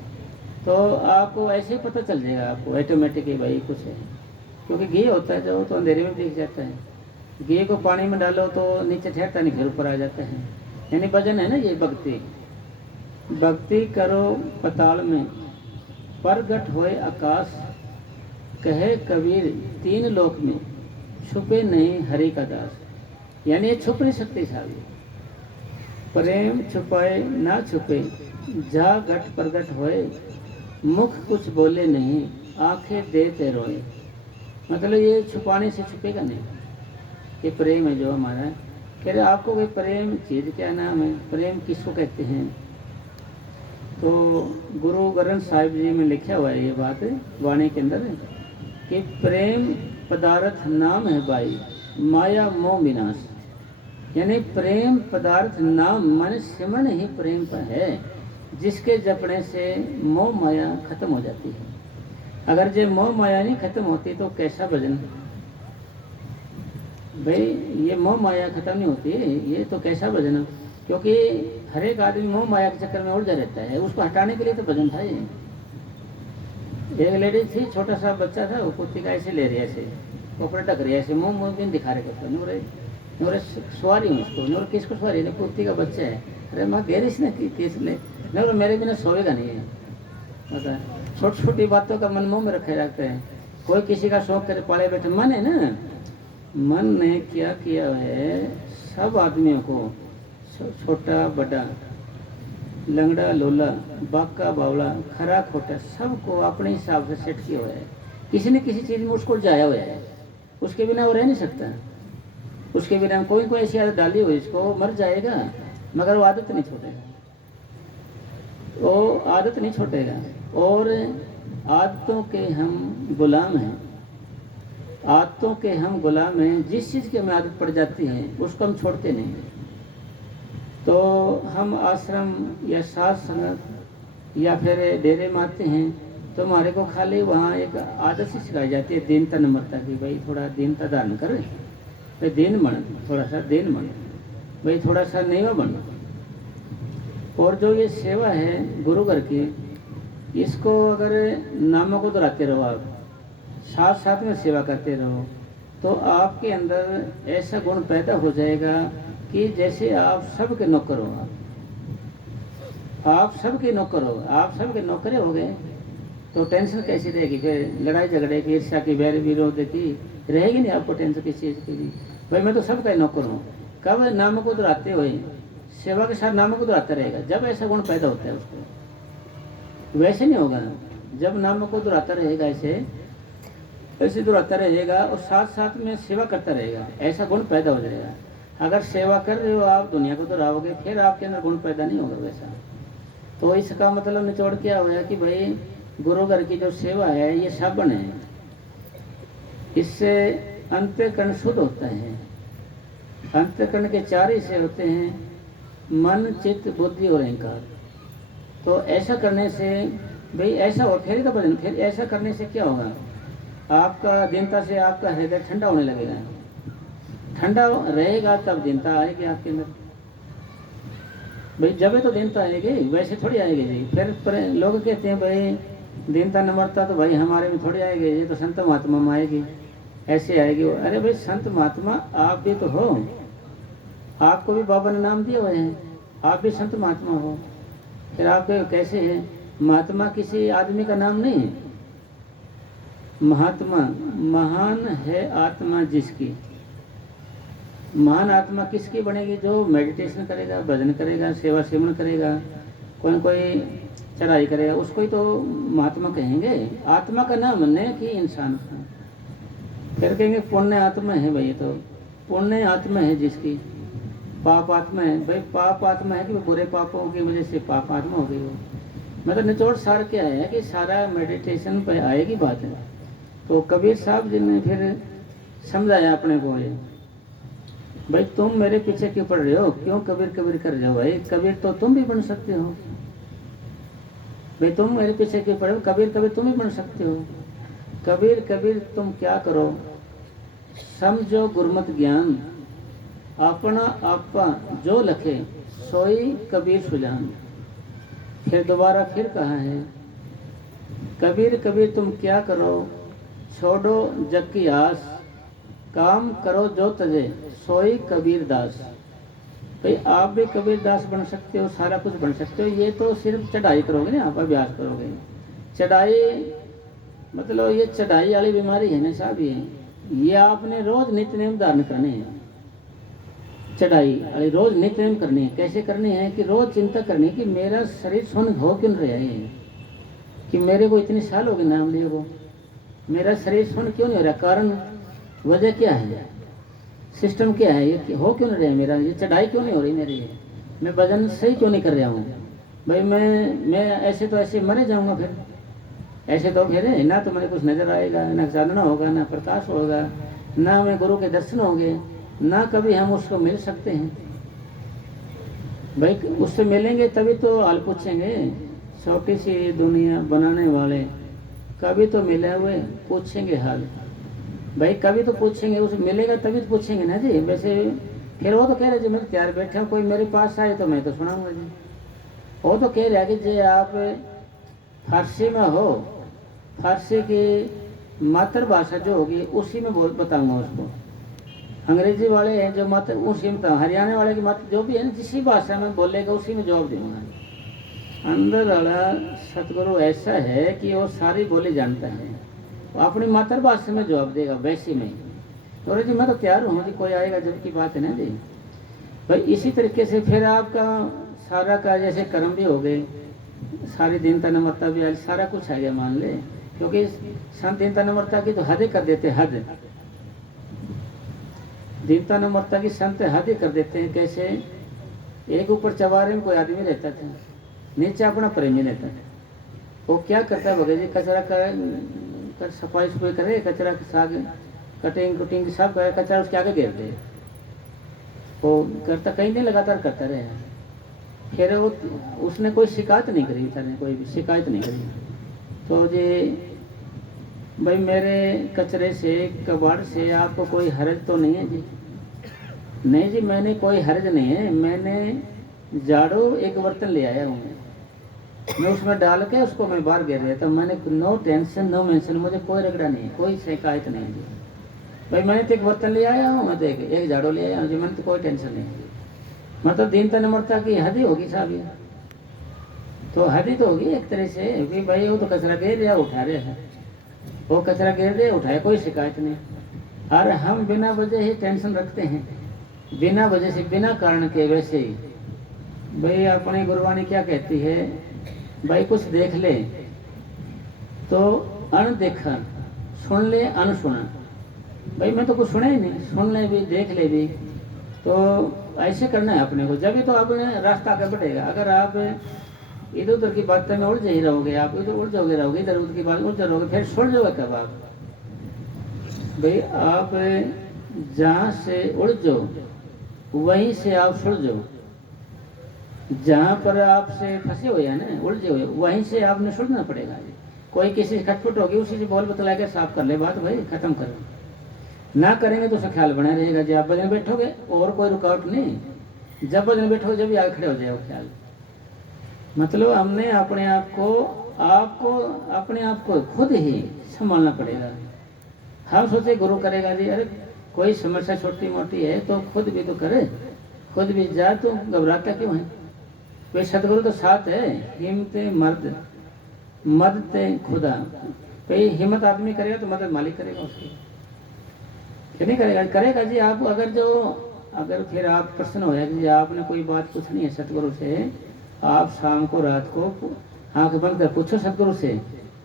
तो आपको ऐसे ही पता चल जाएगा आपको ऑटोमेटिक ही भाई कुछ है। क्योंकि घी होता है जो तो अंधेरे में दिख जाता है, घी को पानी में डालो तो नीचे ठहरता नहीं, फिर ऊपर आ जाता है। यानी भजन है ना ये भक्ति। भक्ति करो पताल में प्रगट होए आकाश, कहे कबीर 3 लोक में छुपे नहीं हरि का दास। यानी ये छुप नहीं सकती साहब, प्रेम छुपाए ना छुपे, जा घट प्रगट होए, मुख कुछ बोले नहीं, आंखें देते रोए। मतलब ये छुपाने से छुपेगा नहीं, ये प्रेम है जो हमारा। कह रहे आपको कोई प्रेम चीज़ क्या नाम है, प्रेम किसको कहते हैं? तो गुरु ग्रंथ साहिब जी में लिखा हुआ है ये बात वाणी के अंदर कि प्रेम पदार्थ नाम है भाई, माया मोह विनाश। यानी प्रेम पदार्थ नाम मन सिमरण ही प्रेम का है, जिसके जपने से मोह माया खत्म हो जाती है। अगर जो मोह माया नहीं खत्म होती तो कैसा भजन भाई, ये मोह माया खत्म नहीं होती, ये तो कैसा भजन? क्योंकि हर एक आदमी मोह माया के चक्कर में उलझा रहता है, उसको हटाने के लिए तो भजन था ये। एक लेडी थी, छोटा सा बच्चा था, वो कुत्ती का ऐसे ले रही है, ऐसे कपड़े ढक रही है, ऐसे मुंह मुंह भी दिखा रहे कपड़े, नूरे सवारी हूँ उसको, नूर किसको सवारी है? कुत्ती का बच्चा है। अरे माँ गेरिश ने किस ले नूर, मेरे बिना सोएगा नहीं है। बता, छोटी छोटी बातों का मन मुंह में रखे रखते हैं। कोई किसी का शौक करे पाले बैठे, मन है ना, मन ने क्या किया है, सब आदमियों को, छोटा बड़ा, लंगड़ा लोला, बाका बावला, खरा खोटा, सबको अपने हिसाब से सेट किया हुआ है। किसी न किसी चीज़ में उसको जाया हुआ है, उसके बिना वो रह नहीं सकता। उसके बिना कोई कोई ऐसी आदत डाली हुई, इसको मर जाएगा मगर वो आदत नहीं छोड़ेगा, वो आदत नहीं छोड़ेगा। और आदतों के हम गुलाम हैं, आदतों के हम गुलाम हैं। जिस चीज़ की हमें आदत पड़ जाती है उसको हम छोड़ते नहीं। तो हम आश्रम या साथ संगत या फिर डेरे में आते हैं तो हमारे को खाली वहाँ एक आदत सी सिखाई जाती है, दीनता नम्रता की। भाई थोड़ा दीनता धारण कर, भाई दीन बन, थोड़ा सा दीन बन, भाई थोड़ा सा नीवा बन। और जो ये सेवा है गुरु घर की, इसको अगर नामों को दोहराते रहो आप, साथ साथ में सेवा करते रहो, तो आपके अंदर ऐसा गुण पैदा हो जाएगा कि जैसे आप सबके नौकर हो। आप सबके नौकर हो, आप सबके नौकरे हो गए तो टेंशन कैसी रहेगी? फिर लड़ाई झगड़े की, ईर्ष्या की, बैर विरोध की रहेगी नहीं आपको टेंशन किस चीज़ की भी। भाई मैं तो सबका नौकर हूँ। कब नाम को दोहराते हुए सेवा के साथ नाम को दोहराता रहेगा, जब ऐसा गुण पैदा होता है उसको। वैसे नहीं होगा, जब नाम को दोहराता रहेगा, ऐसे दोहराता रहेगा और साथ साथ में सेवा करता रहेगा, ऐसा गुण पैदा हो जाएगा। अगर सेवा कर रहे हो आप, दुनिया को दोहराओगे, फिर आपके अंदर गुण पैदा नहीं होगा वैसा। तो इसका मतलब निचोड़ क्या हुआ कि भाई गुरु घर की जो सेवा है ये साबन है, इससे अंतःकरण शुद्ध होता है। अंतःकरण के 4 हिस्से होते हैं, मन, चित्त, बुद्धि और अहंकार। तो ऐसा करने से भाई ऐसा हो, फिर तो भजन, फिर ऐसा करने से क्या होगा? आपका दीनता से आपका हृदय ठंडा होने लगेगा। ठंडा रहेगा तब दीनता आएगी आपके अंदर। भाई जब तो दीनता आएगी, वैसे थोड़ी आएगी जी। फिर लोग कहते हैं भाई दीनता नम्रता तो भाई हमारे में थोड़ी आएगी, ये तो संत महात्मा में आएगी, ऐसे आएगी। अरे भाई संत महात्मा आप भी तो हो, आपको भी बाबा ने नाम दिए हुए हैं, आप भी संत महात्मा हो। फिर आपके कैसे है? महात्मा किसी आदमी का नाम नहीं है। महात्मा महान है आत्मा जिसकी। महान आत्मा किसकी बनेगी? जो मेडिटेशन करेगा, भजन करेगा, सेवा सेवन करेगा, कोई चढ़ाई करेगा, उसको ही तो महात्मा कहेंगे। आत्मा का नाम है कि इंसान का। फिर कहेंगे पुण्य आत्मा है भाई, तो पुण्य आत्मा है जिसकी। पाप आत्मा है भाई, पाप आत्मा है कि बुरे पापों की वजह से पाप आत्मा हो गई हो। मतलब निचोड़ सार क्या है कि सारा मेडिटेशन पे आएगी बात है। तो कबीर साहब जी ने फिर समझाया अपने को, ये भाई तुम मेरे पीछे क्यों पड़ रहे हो, क्यों कबीर कबीर कर रहे हो? भाई कबीर तो तुम भी बन सकते हो। भाई तुम मेरे पीछे क्यों पड़े हो? कबीर कबीर तुम भी बन सकते हो। कबीर कबीर तुम क्या करो, समझो गुरमत ज्ञान, अपना आपा जो लखे सोई कबीर सुजान। फिर दोबारा फिर कहा है, कबीर कबीर तुम क्या करो, छोड़ो जग की आस, काम करो जो तजे सोई कबीर दास। भाई आप भी कबीर दास बन सकते हो, सारा कुछ बन सकते हो। ये तो सिर्फ चढ़ाई करोगे ना, आप अभ्यास करोगे। चढ़ाई मतलब ये चढ़ाई वाली बीमारी है ना साहब, ये आपने रोज नित्य नियम धारण करने हैं। चढ़ाई वाली रोज नित्य नियम करनी है। कैसे करनी है कि रोज चिंता करनी है कि मेरा शरीर सुन हो क्यों रहा है, कि मेरे को इतने साल हो गए नाम लिए को, मेरा शरीर सुन क्यों नहीं हो रहा, कारण वजह क्या है, सिस्टम क्या है, ये हो क्यों नहीं रहा मेरा, ये चढ़ाई क्यों नहीं हो रही मेरी, मैं वजन सही क्यों नहीं कर रहा हूँ। भाई मैं ऐसे तो ऐसे मरे जाऊँगा, फिर ऐसे तो फिर ना तो मुझे कुछ नजर आएगा, ना साधना होगा, ना प्रकाश होगा, ना हमें गुरु के दर्शन होंगे, ना कभी हम उसको मिल सकते हैं। भाई उससे मिलेंगे तभी तो हाल पूछेंगे। छोटी सी दुनिया बनाने वाले कभी तो मिले हुए पूछेंगे हाल, भाई कभी तो पूछेंगे, उसे मिलेगा तभी तो पूछेंगे ना जी। वैसे फिर वो तो कह रहे जी मैं तैयार बैठे हूँ, कोई मेरे पास आए तो मैं तो सुनाऊंगा जी। वो तो कह रहा कि जी आप फारसी में हो, फारसी की मातृभाषा जो होगी उसी में बताऊंगा उसको। अंग्रेजी वाले हैं जो मत उसी में, हरियाणा वाले की मत जो भी है जिसी भाषा में बोलेगा उसी में जवाब दूंगा। अंदर वाला सतगुरु ऐसा है कि वो सारी बोली जानता है, वो अपनी मातृभाषा में जवाब देगा वैसी में। तो जी मैं तो तैयार हूँ जी, कोई आएगा जब की बात है ना जी। भाई इसी तरीके से फिर आपका सारा का जैसे कर्म भी हो गए, सारी दीनता नम्रता भी आज सारा कुछ आ गया मान ले, क्योंकि संत दीनता नम्रता की तो हद कर देते, हद दीनता नम्रता की संत हद कर देते हैं। कैसे, एक ऊपर चवारे में कोई आदमी रहता था, नीचे अपना प्रेमी रहता था। वो क्या करता है भगत जी, कचरा कर सफाई सफाई करे, कचरा साग कटिंग कुटिंग सब करे, कचरा उसके आगे घेर दे। वो करता कहीं नहीं, लगातार करता रहे। फिर वो उसने कोई शिकायत नहीं करी, बेचारे कोई भी शिकायत नहीं करी। तो जी भाई मेरे कचरे से कबाड़ से आपको कोई हर्ज तो नहीं है जी? नहीं जी मैंने कोई हर्ज नहीं है, मैंने झाड़ू एक बर्तन ले आया हूँ, मैं उसमें डाल के उसको मैं बाहर गिर रहा था, मैंने नो टेंशन नो मेंशन, मुझे कोई रगड़ा नहीं है, कोई शिकायत नहीं है जी। भाई मैंने तो एक बर्तन ले आया हूँ, मैं तो एक झाड़ू ले आया हूँ जी, मैंने तो कोई टेंशन नहीं है। मतलब दीनता नम्रता की हद ही होगी साहब, ये तो हद ही तो होगी एक तरह से कि भाई वो तो कचरा गिर रहा उठा रहे हैं, वो कचरा गिर रहे उठाए, कोई शिकायत नहीं। और हम बिना वजह ही टेंशन रखते हैं, बिना वजह से बिना कारण के। वैसे ही भाई अपनी गुरबानी क्या कहती है, भाई कुछ देख ले तो अनदेखा, सुन ले अनसुना। भाई मैं तो कुछ सुना ही नहीं, सुन ले भी देख ले भी, तो ऐसे करना है अपने को, जब भी तो आपने रास्ता आगे बढ़ेगा। अगर आप इधर उधर की बातों में उलझे ही रहोगे, आप इधर उलझ जाओगे रहोगे, इधर उधर की बात उलझे रहोगे, फिर छोड़ जाओगे कब आप। भाई आप जहाँ से उलझो वहीं से आप सुलझो, जहाँ पर आपसे फंसे हुए हैं ना, उलझे हुए, वहीं से आपने सुलझना पड़ेगा। कोई किसी से खटपट होगी उसी से बोल बतला के साफ कर ले बात, भाई खत्म करो। ना करेंगे तो उसका ख्याल बना रहेगा जी। आप भजन बैठोगे और कोई रुकावट नहीं, जब भजन बैठोगे जब भी आगे खड़े हो जाए वो ख्याल। मतलब हमने अपने आप को अपने आप को खुद ही संभालना पड़ेगा। हम सोचे गुरु करेगा जी, अरे कोई समस्या छोटी मोटी है तो खुद भी तो करे, खुद भी जा, तो घबराता क्यों है। कोई सतगुरु तो साथ है, हिम्मत मर्द मदद खुदा। कोई हिम्मत आदमी करेगा तो मदद मालिक करेगा उसकी, क्यों नहीं करेगा, करेगा जी। आप अगर फिर आप प्रश्न होया कि आपने कोई बात पूछनी है सतगुरु से, आप शाम को रात को आंख बंद कर पूछो सतगुरु से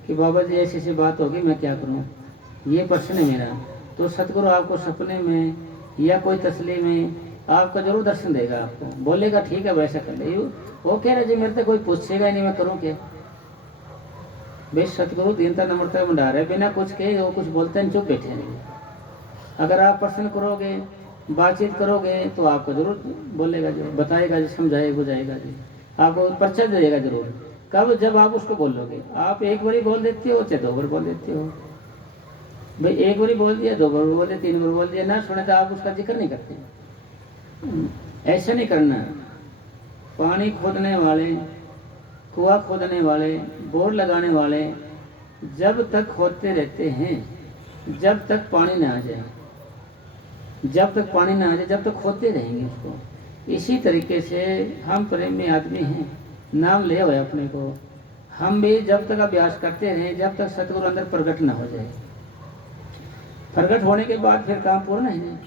कि बाबा जी ऐसी ऐसी बात होगी, मैं क्या करूं, ये प्रश्न है मेरा। तो सतगुरु आपको सपने में या कोई तसली में आपका जरूर दर्शन देगा, आपको बोलेगा ठीक है वैसा कर ले। वो कह रहे जी मेरे तो कोई पूछेगा ही नहीं, मैं करूँ क्या। भाई सतगुरु दीनता नम्रता में डाल रहे, बिना कुछ कहे वो कुछ बोलते हैं, चुप बैठे नहीं। अगर आप प्रश्न करोगे बातचीत करोगे तो आपको जरूर बोलेगा जी, बताएगा जी, समझाएगा बुझाएगा जी, आपको पर्चा देगा जरूर। कब, जब आप उसको बोलोगे। आप एक बारी बोल देते हो चाहे 2 बार बोल देते हो। भाई एक बारी बोल दिया, 2 बार बोल दिया, 3 बार बोल दिया, ना सुने तो आप उसका जिक्र नहीं करते। ऐसा नहीं करना। पानी खोदने वाले, कुआं खोदने वाले, बोर लगाने वाले जब तक खोदते रहते हैं जब तक पानी ना आ जाए, जब तक पानी ना आ जाए जब तक खोदते रहेंगे उसको। इसी तरीके से हम प्रेमी आदमी हैं, नाम ले हुए अपने को, हम भी जब तक अभ्यास करते रहें जब तक सतगुरु अंदर प्रकट ना हो जाए। प्रकट होने के बाद फिर काम पूर्ण है।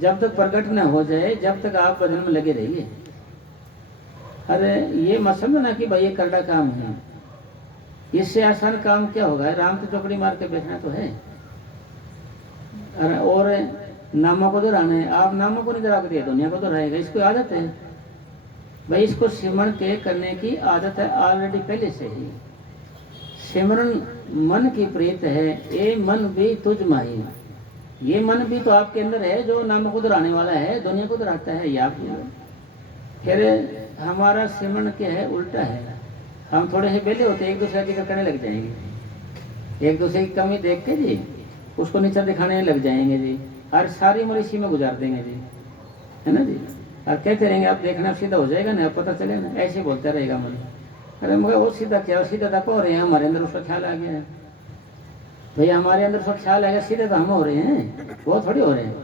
जब तक प्रकट ना हो जाए जब तक आप भजन में लगे रहिए। अरे ये मत समझना कि भाई ये करना काम है, इससे आसान काम क्या होगा? राम तो चौकड़ी मार के बैठना तो है, और नामों को दोहराना है। आप नामों को नहीं दोहरा के दिए, दुनिया को दोहराएगा। इसको आदत है भाई, इसको सिमरण के करने की आदत है ऑलरेडी पहले से ही। सिमरन मन की प्रीत है, ये मन भी तुझ माही। ये मन भी तो आपके अंदर है जो नाम को दोहराने वाला है, दुनिया को दोहराता है। ये आप फिर हमारा सिमरन क्या है? उल्टा है। हम थोड़े से बेले होते एक दूसरे जिक्र करने लग जाएंगे, एक दूसरे की कमी देख के जी उसको नीचा दिखाने लग जाएंगे जी, और सारी उम्र इसी में गुजार देंगे जी, है ना जी। और कहते रहेंगे आप देखना सीधा हो जाएगा ना, पता चले ना, ऐसे बोलता रहेगा मन। अरे मगर वो सीधा क्या, सीधा तक हो रहे हैं, हमारे अंदर उसका ख्याल आ गया है भैया, हमारे अंदर उसका ख्याल आएगा, सीधे तो हम हो रहे हैं, वो थोड़ी हो रहे हैं।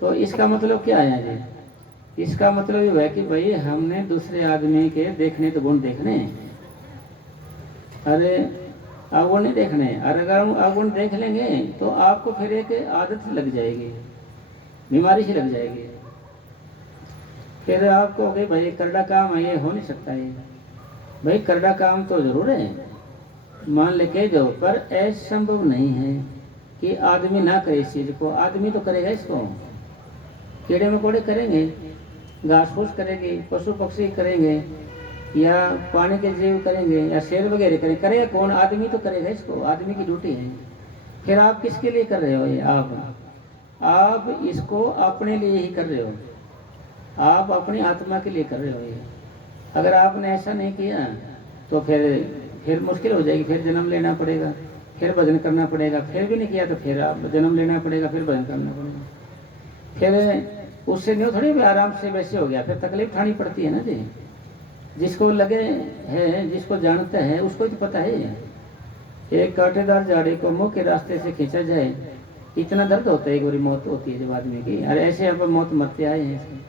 तो इसका मतलब क्या है जी? इसका मतलब ये है कि भाई हमने दूसरे आदमी के देखने तो गुण देखने, अरे अवगुण नहीं देखने। और अगर हम अवगुण देख लेंगे तो आपको फिर एक आदत लग जाएगी, बीमारी सी लग जाएगी। फिर आपको भाई भाई करड़ा काम है, ये हो नहीं सकता ये भाई, करड़ा काम तो जरूर है, मान लेके जाओ, पर ऐसा संभव नहीं है कि आदमी ना करे इस चीज को। आदमी तो करेगा इसको, कीड़े मकोड़े करेंगे, घास फूस करेगी, पशु पक्षी करेंगे, या पानी के जीव करेंगे, या शेर वगैरह करेंगे। करेगा कौन? आदमी तो करेगा इसको, आदमी की ड्यूटी है। फिर आप किसके लिए कर रहे हो ये? आप इसको अपने लिए ही कर रहे हो, आप अपनी आत्मा के लिए कर रहे हो ये। अगर आपने ऐसा नहीं किया तो फिर मुश्किल हो जाएगी, फिर जन्म लेना पड़ेगा, फिर भजन करना पड़ेगा। फिर भी नहीं किया तो फिर आप जन्म लेना पड़ेगा, फिर भजन करना पड़ेगा। फिर उससे नहीं थोड़ी आराम से वैसे हो गया, फिर तकलीफ उठानी पड़ती है ना जी। जिसको लगे है, जिसको जानता है उसको तो पता है। एक कांटेदार झाड़ी को मुंह के रास्ते से खींचा जाए, इतना दर्द होता है, एक बारी मौत होती है जब आदमी की। अरे ऐसे अब मौत मरते आए हैं।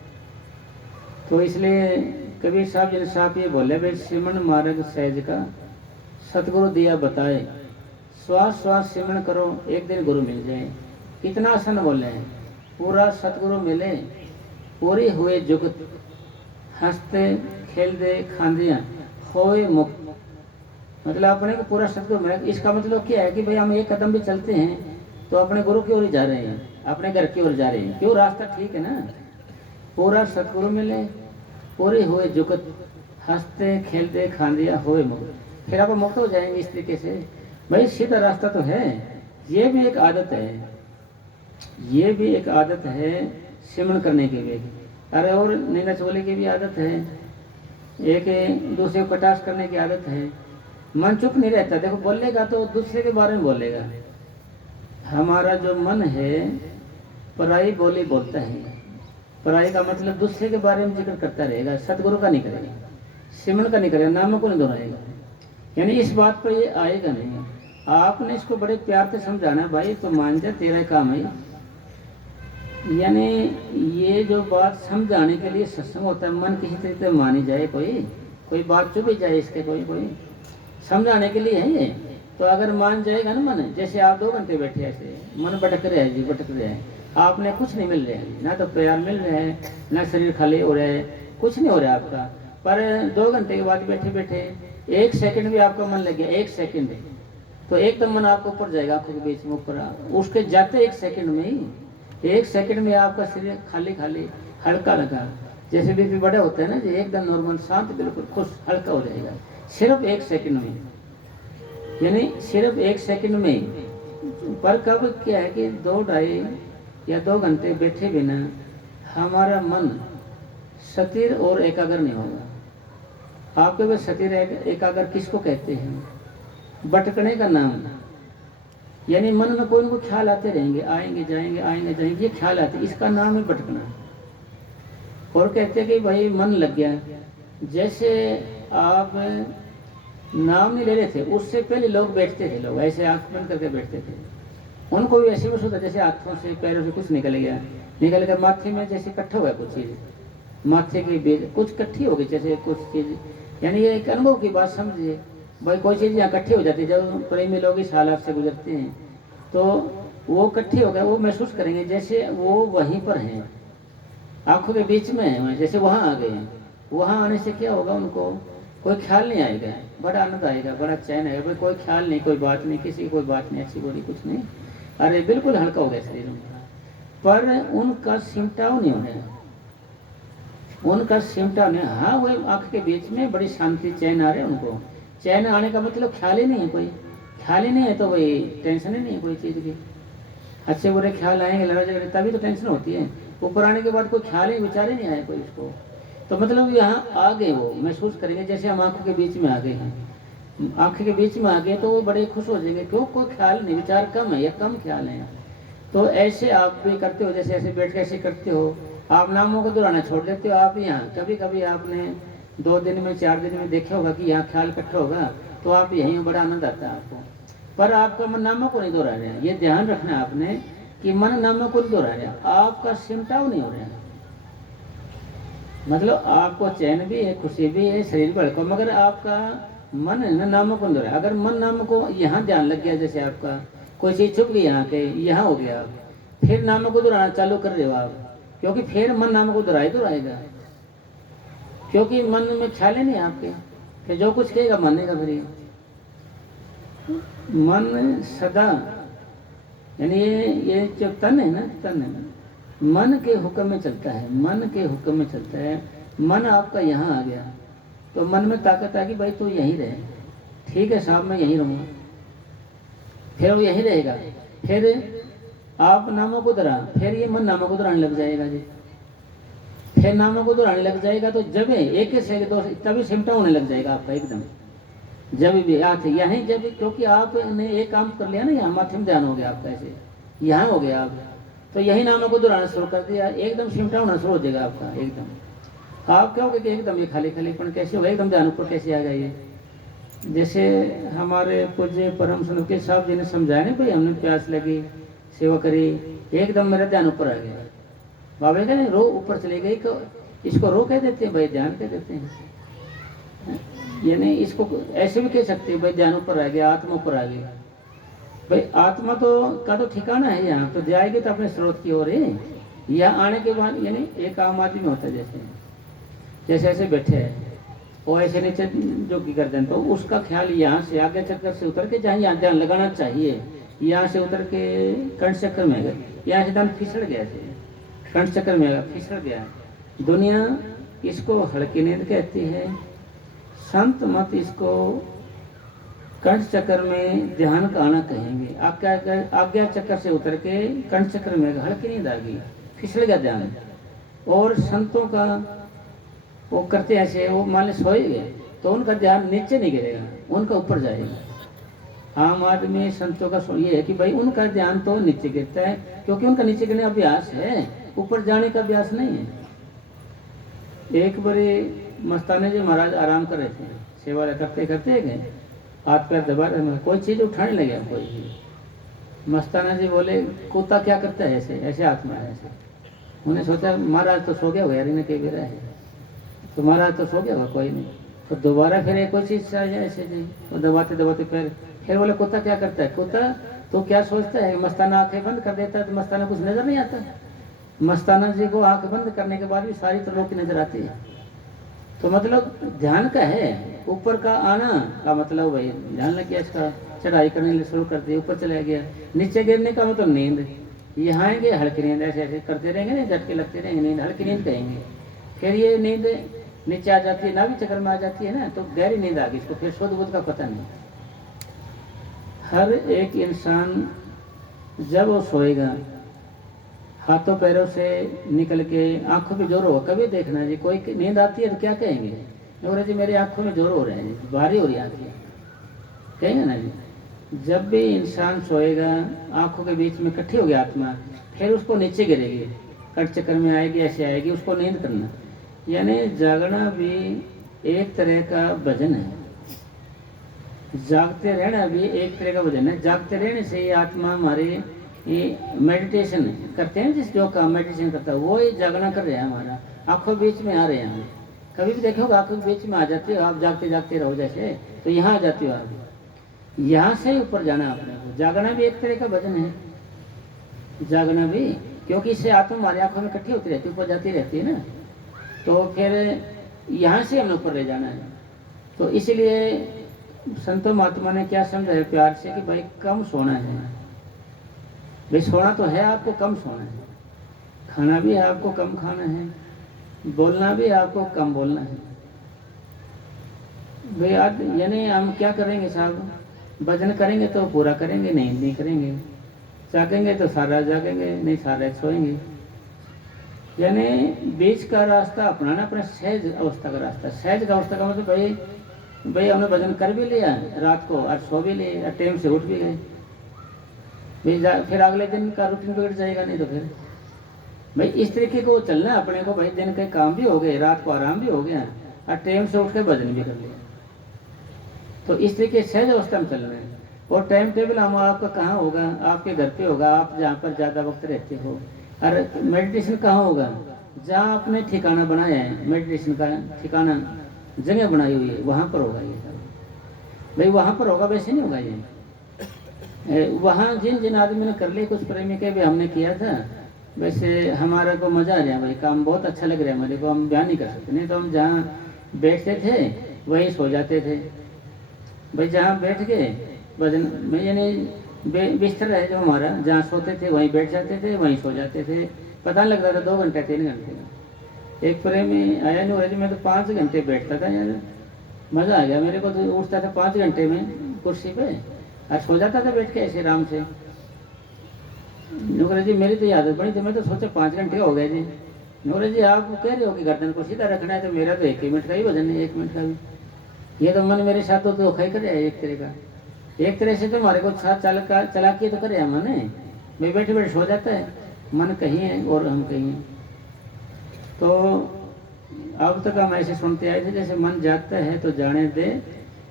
तो इसलिए कबीर साहब जी ने साहब ये बोले, भाई सिमरन मार्ग सहज का सतगुरु दिया बताए, श्वास श्वास सिमरन करो एक दिन गुरु मिल जाए। कितना आसान बोले हैं, पूरा सतगुरु मिले पूरी हुए जुगत, हंसते खेलते खांदियाँ होए मुक्त। मतलब अपने को पूरा सतगुरु मिला। इसका मतलब क्या है कि भाई हम एक कदम भी चलते हैं तो अपने गुरु की ओर ही जा रहे हैं, अपने घर की ओर जा रहे हैं। क्यों? रास्ता ठीक है ना। पूरा सतगुरु मिले पूरे हुए जुगत, हंसते खेलते खांदिया होए मुक्त। फिर आप मुक्त हो जाएंगे इस तरीके से। भाई सीधा रास्ता तो है, ये भी एक आदत है, ये भी एक आदत है सिमरन करने की भी। अरे और नींदा चोले की भी आदत है, एक दूसरे को कटाक्ष करने की आदत है। मन चुप नहीं रहता। देखो बोलेगा तो दूसरे के बारे में बोलेगा। हमारा जो मन है पराई बोली बोलता है, पराई का मतलब दूसरे के बारे में जिक्र करता रहेगा, सतगुरु का नहीं करेगा, सिमरन का नहीं करेगा, नामों को नहीं दोहराएगा। यानी इस बात पर ये आएगा नहीं। आपने इसको बड़े प्यार से समझाना, भाई तो मान जा तेरा काम है। यानी ये जो बात समझाने के लिए सत्संग होता है, मन किसी तरीके से मानी जाए, कोई बात चुप ही जाए इसके, कोई समझाने के लिए है ये। तो अगर मान जाएगा ना मन, जैसे आप 2 घंटे बैठे ऐसे मन भटक रहा है जी, भटक रहा है, आपने कुछ नहीं मिल रहा है, ना तो प्यार मिल रहा है, ना शरीर खाली हो रहा है, कुछ नहीं हो रहा है आपका। पर 2 घंटे के बाद बैठे बैठे 1 सेकंड भी आपका मन लग गया, 1 सेकंड, तो एकदम मन आपको ऊपर जाएगा, आंखों के बीच में ऊपर, उसके जाते 1 सेकंड में ही, 1 सेकंड में आपका शरीर खाली खाली हल्का लगा, जैसे बीपी बड़ा होता है ना जी, एकदम नॉर्मल शांत बिल्कुल खुश हल्का हो जाएगा, सिर्फ 1 सेकंड में। यानी सिर्फ 1 सेकंड में। पर कब क्या है कि 2-2.5 या 2 घंटे बैठे बिना हमारा मन स्थिर और एकाग्र नहीं होगा। आपके वो स्थिर एकाग्र किसको कहते हैं? भटकने का नाम। यानी मन में कोई न कोई ख्याल आते रहेंगे, आएंगे जाएंगे आएंगे जाएंगे, ये ख्याल आते, इसका नाम है भटकना। और कहते हैं कि भाई मन लग गया। जैसे आप नाम नहीं ले रहे थे, उससे पहले लोग बैठते थे, लोग ऐसे आंख बंद करके बैठते थे, उनको भी ऐसे महसूस होता जैसे हाथों से पैरों से कुछ निकल गया, निकल कर माथे में जैसे इकट्ठा हुआ कुछ चीज़, माथे की बेज कुछ इकट्ठी हो गई जैसे कुछ चीज़। यानी ये एक अनुभव की बात समझिए। भाई कोई चीज़ यहाँ इकट्ठी हो जाती है, जब प्रेमी लोग इस हालात से गुजरते हैं तो वो इकट्ठी हो गए, वो महसूस करेंगे जैसे वो वहीं पर हैं, आंखों के बीच में हैं, जैसे वहाँ आ गए हैं। वहाँ आने से क्या होगा उनको कोई ख्याल नहीं आएगा, बड़ा आनंद आएगा, बड़ा चैन आएगा। भाई कोई ख्याल नहीं, कोई बात नहीं, किसी की कोई बात नहीं, अच्छी बुरी कुछ नहीं, अरे बिल्कुल हल्का हो गया शरीर उनका। पर उनका सिमटाव नहीं होने, उनका सिमटा नहीं। हाँ वो आँख के बीच में बड़ी शांति चैन आ रहे हैं उनको। चैन आने का मतलब ख्याल ही नहीं है, कोई ख्याल ही नहीं है तो वही टेंशन ही नहीं है कोई चीज़ की। अच्छे बुरे ख्याल आएंगे, लड़ाई झगड़े, तभी तो टेंशन होती है। ऊपर आने के बाद कोई ख्याल ही विचार ही नहीं आया कोई उसको, तो मतलब यहाँ आ गए, वो महसूस करेंगे जैसे हम आँखों के बीच में आ गए हैं। आँख के बीच में आ गए तो वो बड़े खुश हो जाएंगे, क्यों कोई ख्याल नहीं, विचार कम है या कम ख्याल है। तो ऐसे आप भी करते हो, जैसे ऐसे बैठ के ऐसे करते हो, आप नामों को दोहराना छोड़ देते हो। आप यहाँ कभी कभी आपने 2 दिन में 4 दिन में देखा होगा कि यहाँ ख्याल इकट्ठा होगा, तो आप यहीं बड़ा आनंद आता है आपको। पर आपका मन नामों को नहीं दोहरा रहा है, ये ध्यान रखना है आपने कि मन नामों को नहीं दोहरा रहा, आपका सिमटाव नहीं हो रहा है। मतलब आपको चैन भी है, खुशी भी है, शरीर भी, मगर आपका मन है ना नामों को नहीं दोहरा। अगर मन नामों को यहाँ ध्यान लग गया, जैसे आपका कोई चीज़ छुप गई यहाँ के, यहाँ हो गया, फिर नामों को दोहराना चालू कर रहे हो आप, क्योंकि फिर मन नामों को दोहराएगा, क्योंकि मन में ख्याल ही नहीं आपके, कि जो कुछ कहेगा मानेगा। फिर मन सदा, यानी ये जो तन है ना, तन है ना, मन के हुक्म में चलता है, मन के हुक्म में चलता है। मन आपका यहाँ आ गया तो मन में ताकत आ गई, भाई तू यहीं रहे, ठीक है साहब मैं यहीं रहूँगा, फिर वो यहीं रहेगा। फिर आप नामों को दोहरा, फिर ये मन नामों को दोहराने लग जाएगा जी, फिर नामों को दोहराने लग जाएगा। तो जब एक से दो, तभी सिमटा होने लग जाएगा आपका एकदम। जब भी आते यहीं, जब क्योंकि आपने एक काम कर लिया ना, यहाँ माथे में ध्यान हो गया आपका, ऐसे यहाँ हो गया आप, तो यही नामों को दोहराना शुरू कर दिया, एकदम सिमटा होना शुरू हो जाएगा आपका एकदम। आप क्या होगा कि एकदम ये खाली खालीपन कैसे होगा, एकदम ध्यान ऊपर कैसे आ जाइए। जैसे हमारे पूज्य परम सुनके साहब जी ने समझाया ना, भाई हमने प्यास लगी, सेवा करी, एकदम मेरा ध्यान ऊपर आ गया। बाबा कहते रो ऊपर चले गई, इसको रो कह देते हैं भाई, ध्यान कह देते हैं। यानी इसको ऐसे भी कह सकते हैं भाई ध्यान ऊपर आ गया, आत्मा ऊपर आ गई। भाई आत्मा तो का तो ठिकाना है यहाँ, तो जाएगी तो अपने स्रोत की ओर है। यहाँ आने के बाद यानी एक आम आदमी में होता है, जैसे ऐसे बैठे हैं, वो ऐसे नीचे जो की करते हैं, तो उसका ख्याल यहाँ से आगे चक्कर से उतर के जहाँ यहाँ ध्यान लगाना चाहिए, यहाँ से उतर के कंठ चक्कर में गए, यहाँ से ध्यान फिसड़ गया, कंठ चक्कर में फिसड़ गया। दुनिया इसको हल्की नींद कहती है, संत मत इसको कंठ चक्कर में ध्यान का आना कहेंगे। आज्ञा चक्कर से उतर के कंठ चक्कर में हल्की नींद आ गई, फिसल गया ध्यान। और संतों का वो करते ऐसे, वो मान ली सोए गए तो उनका ध्यान नीचे नहीं गिरेगा, उनका ऊपर जाएगा। आम आदमी संतों का ये है कि भाई उनका ध्यान तो नीचे गिरता है, क्योंकि उनका नीचे गिरने अभ्यास है, ऊपर जाने का अभ्यास नहीं है। एक बारी मस्ताना जी महाराज आराम कर रहे थे, सेवा करते करते गए, हाथ पैर दबा रहे, कोई चीज़ उठाने लगे कोई। मस्ताना जी बोले कुत्ता क्या करता है ऐसे, ऐसे हाथ में ऐसे। उन्हें सोचा महाराज तो सो गया होगा यार, इन्हें कहीं गिरा है, तो महाराज तो सो गया होगा, कोई नहीं। तो दोबारा फिर कोई चीज़ ऐसे नहीं, तो दबाते दबाते फिर बोले कुत्ता क्या करता है। कुत्ता तो क्या सोचता है, मस्ताना आंखें बंद कर देता है तो मस्ताना कुछ नजर नहीं आता। मस्ताना जी को आंख बंद करने के बाद भी सारी तरह की नजर आती है। तो मतलब ध्यान का है, ऊपर का आना का मतलब भाई ध्यान लग गया, इसका चढ़ाई करने शुरू कर दी, ऊपर चला गया। नीचे गिरने का मतलब नींद, यहाँ आएंगे हल्की नींद, ऐसे ऐसे करते रहेंगे ना, झटके लगते रहेंगे, नींद हल्की नींद कहेंगे। फिर ये नींद नीचे आ जाती है, नाभि चक्कर में आ जाती है ना, तो गहरी नींद आ गई, इसको फिर शुद्ध बुद्ध का पता नहीं। हर एक इंसान जब वो सोएगा, हाथों पैरों से निकल के आंखों पे जोर होगा, कभी देखना जी कोई नींद आती है तो क्या कहेंगे, बोले जी मेरी आंखों में जोर हो रहे हैं, भारी हो रही है आंखें, कहेंगे ना जी। जब भी इंसान सोएगा, आंखों के बीच में इकट्ठी होगी आत्मा, फिर उसको नीचे गिरेगी, कंठ चक्कर में आएगी, ऐसे आएगी, उसको नींद करना। यानी जागना भी एक तरह का भजन है, जागते रहना भी एक तरह का भजन है। जागते रहने से ये आत्मा हमारी ये मेडिटेशन करते हैं, जिस जो काम मेडिटेशन करता है वो ये जागना कर रहे हैं, हमारा आंखों बीच में आ रहे हैं। हम कभी भी देखोगे आंखों के बीच में आ जाती हो आप, जागते जागते रहो जैसे, तो यहाँ आ जाती हो आप, यहाँ से ऊपर जाना आपने को। जागना भी एक तरह का भजन है, जागना भी, क्योंकि इससे आत्मा हमारी आंखों में इकट्ठी होती रहती है, ऊपर जाती रहती है ना, तो फिर यहाँ से हमने ऊपर ले जाना है। तो इसलिए संतो महात्मा ने क्या समझाया प्यार से कि भाई कम सोना है। भाई सोना तो है आपको, कम सोना है। खाना भी है आपको, कम खाना है। बोलना भी आपको, कम बोलना है। भाई आज यानी हम क्या करेंगे साहब, भजन करेंगे तो पूरा करेंगे, नहीं करेंगे। जागेंगे तो सारा जागेंगे, नहीं सारा सोएंगे। यानी बीच का रास्ता अपनाना, अपने सहज अवस्था का रास्ता। सहज का अवस्था का मतलब भाई हमने भजन कर भी लिया रात को और सो भी लिए और टाइम से उठ भी गए। भाई फिर अगले दिन का रूटीन बिगड़ जाएगा, नहीं तो फिर भाई इस तरीके को चलना अपने को। भाई दिन के काम भी हो गए, रात को आराम भी हो गया और टाइम से उठ के भजन भी कर लिया। तो इस तरीके सहज अवस्था में चल रहे हैं। और टाइम टेबल हम आपका कहाँ होगा, आपके घर पे होगा, आप जहाँ पर ज़्यादा वक्त रहते हो। और मेडिटेशन कहाँ होगा, जहाँ आपने ठिकाना बनाया है, मेडिटेशन का ठिकाना जगह बनाई हुई है, वहाँ पर होगा ये सब। भाई वहाँ पर होगा, वैसे नहीं होगा ये। वहाँ जिन जिन आदमी ने कर लिए, कुछ प्रेमी के भी हमने किया था, वैसे हमारा को मज़ा आ गया। भाई काम बहुत अच्छा लग रहा है मेरे को, हम बयान नहीं कर सकते। नहीं तो हम जहाँ बैठते थे वहीं सो जाते थे। भाई जहाँ बैठ गए भजन में, यानी बिस्तर है जो हमारा, जहाँ सोते थे वहीं बैठ जाते थे, वहीं सो जाते थे। पता नहीं लगता था 2 घंटे 3 घंटे। एक प्रेमी आया नहीं, मैं तो 5 घंटे बैठता था यार, मज़ा आ गया मेरे को। तो उठता था 5 घंटे में कुर्सी पे और सो जाता था बैठ के ऐसे आराम से। नौकरी जी मेरी तो आदत बनी थी, मैं तो सोचा 5 घंटे हो गए जी। नौकरी जी आप कह रहे हो कि गर्दन को सीधा रखना है, तो मेरा तो 1 मिनट का ही वजन है, 1 मिनट का भी। ये तो मन मेरे साथ तो धोखा ही करे एक तरह का। एक तरह से तो हमारे को साथ चला के तो करे मन है। भाई बैठे बैठे सो जाता है, मन कहीं है और हम कहीं हैं। तो अब तक हम ऐसे सुनते आए थे, जैसे मन जागता है तो जाने दे,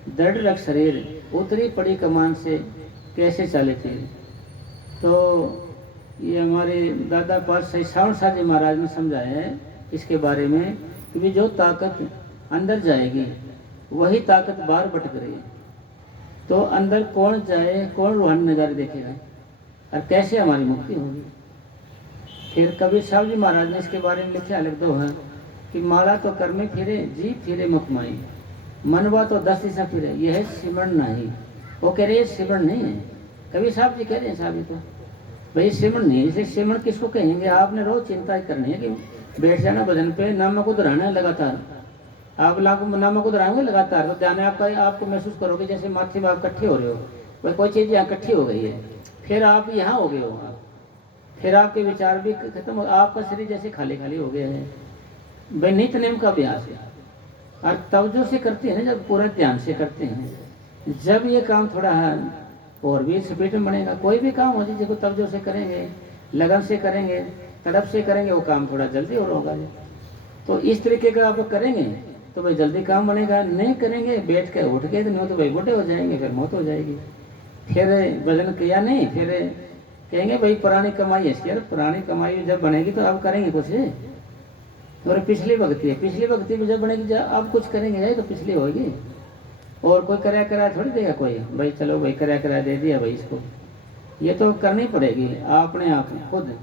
दृढ़ रख शरीर, उतरी पड़ी कमान से कैसे चाले थे। तो ये हमारे दादा पातशाही श्रावण शाह जी महाराज ने समझाया है इसके बारे में कि जो ताकत अंदर जाएगी वही ताकत बाहर भटक रही है। तो अंदर कौन जाए, कौन रूहानी नज़ारे देखेगा और कैसे हमारी मुक्ति होगी। फिर कबीर साहब जी महाराज ने इसके बारे में लिखा अलग दो है कि माला तो कर में फिरे, जी फिरे मकमाई, मनवा तो 10 दिशा फिरे, यह है सिमरन नहीं। वो कह रहे सिमरन नहीं है, कबीर साहब जी कह रहे हैं साहब ये तो भाई सिमरन नहीं है। इसे सिमरन किसको कहेंगे, आपने रोज चिंता करनी है कि बैठ जाना भजन पे, नाम को दोहराना है लगातार। आप नाम को दोहराएंगे लगातार तो ध्यान आपको महसूस करोगे जैसे माथे में आप इकट्ठे हो रहे हो। भाई कोई चीज़ यहाँ इकट्ठी हो गई है, फिर आप यहाँ हो गए हो, फिर आपके विचार भी खत्म हो, आपका शरीर जैसे खाली खाली हो गया है। भाई नित्य नेम का अभ्यास है और तवज्जो से करते हैं, जब पूरा ध्यान से करते हैं, जब ये काम थोड़ा और भी स्पीड में बनेगा। कोई भी काम हो जिसको तवज्जो से करेंगे, लगन से करेंगे, तड़प से करेंगे, वो काम थोड़ा जल्दी और होगा। तो इस तरीके का आप करेंगे तो भाई जल्दी काम बनेगा। नहीं करेंगे बैठ के उठ गए तो भाई बूढ़े हो जाएंगे, फिर मौत हो जाएगी। फिर भजन किया नहीं, फिर कहेंगे भाई पुरानी कमाई है, यार पुरानी कमाई जब बनेगी तो अब करेंगे कुछ। और पिछली भक्ति है, पिछली भक्ति भी जब बनेगी जब अब कुछ करेंगे तो पिछली होगी। और कोई कराया थोड़ी देगा कोई, भाई चलो भाई कराया दे दिया भाई इसको, ये तो करनी पड़ेगी अपने आप में खुद।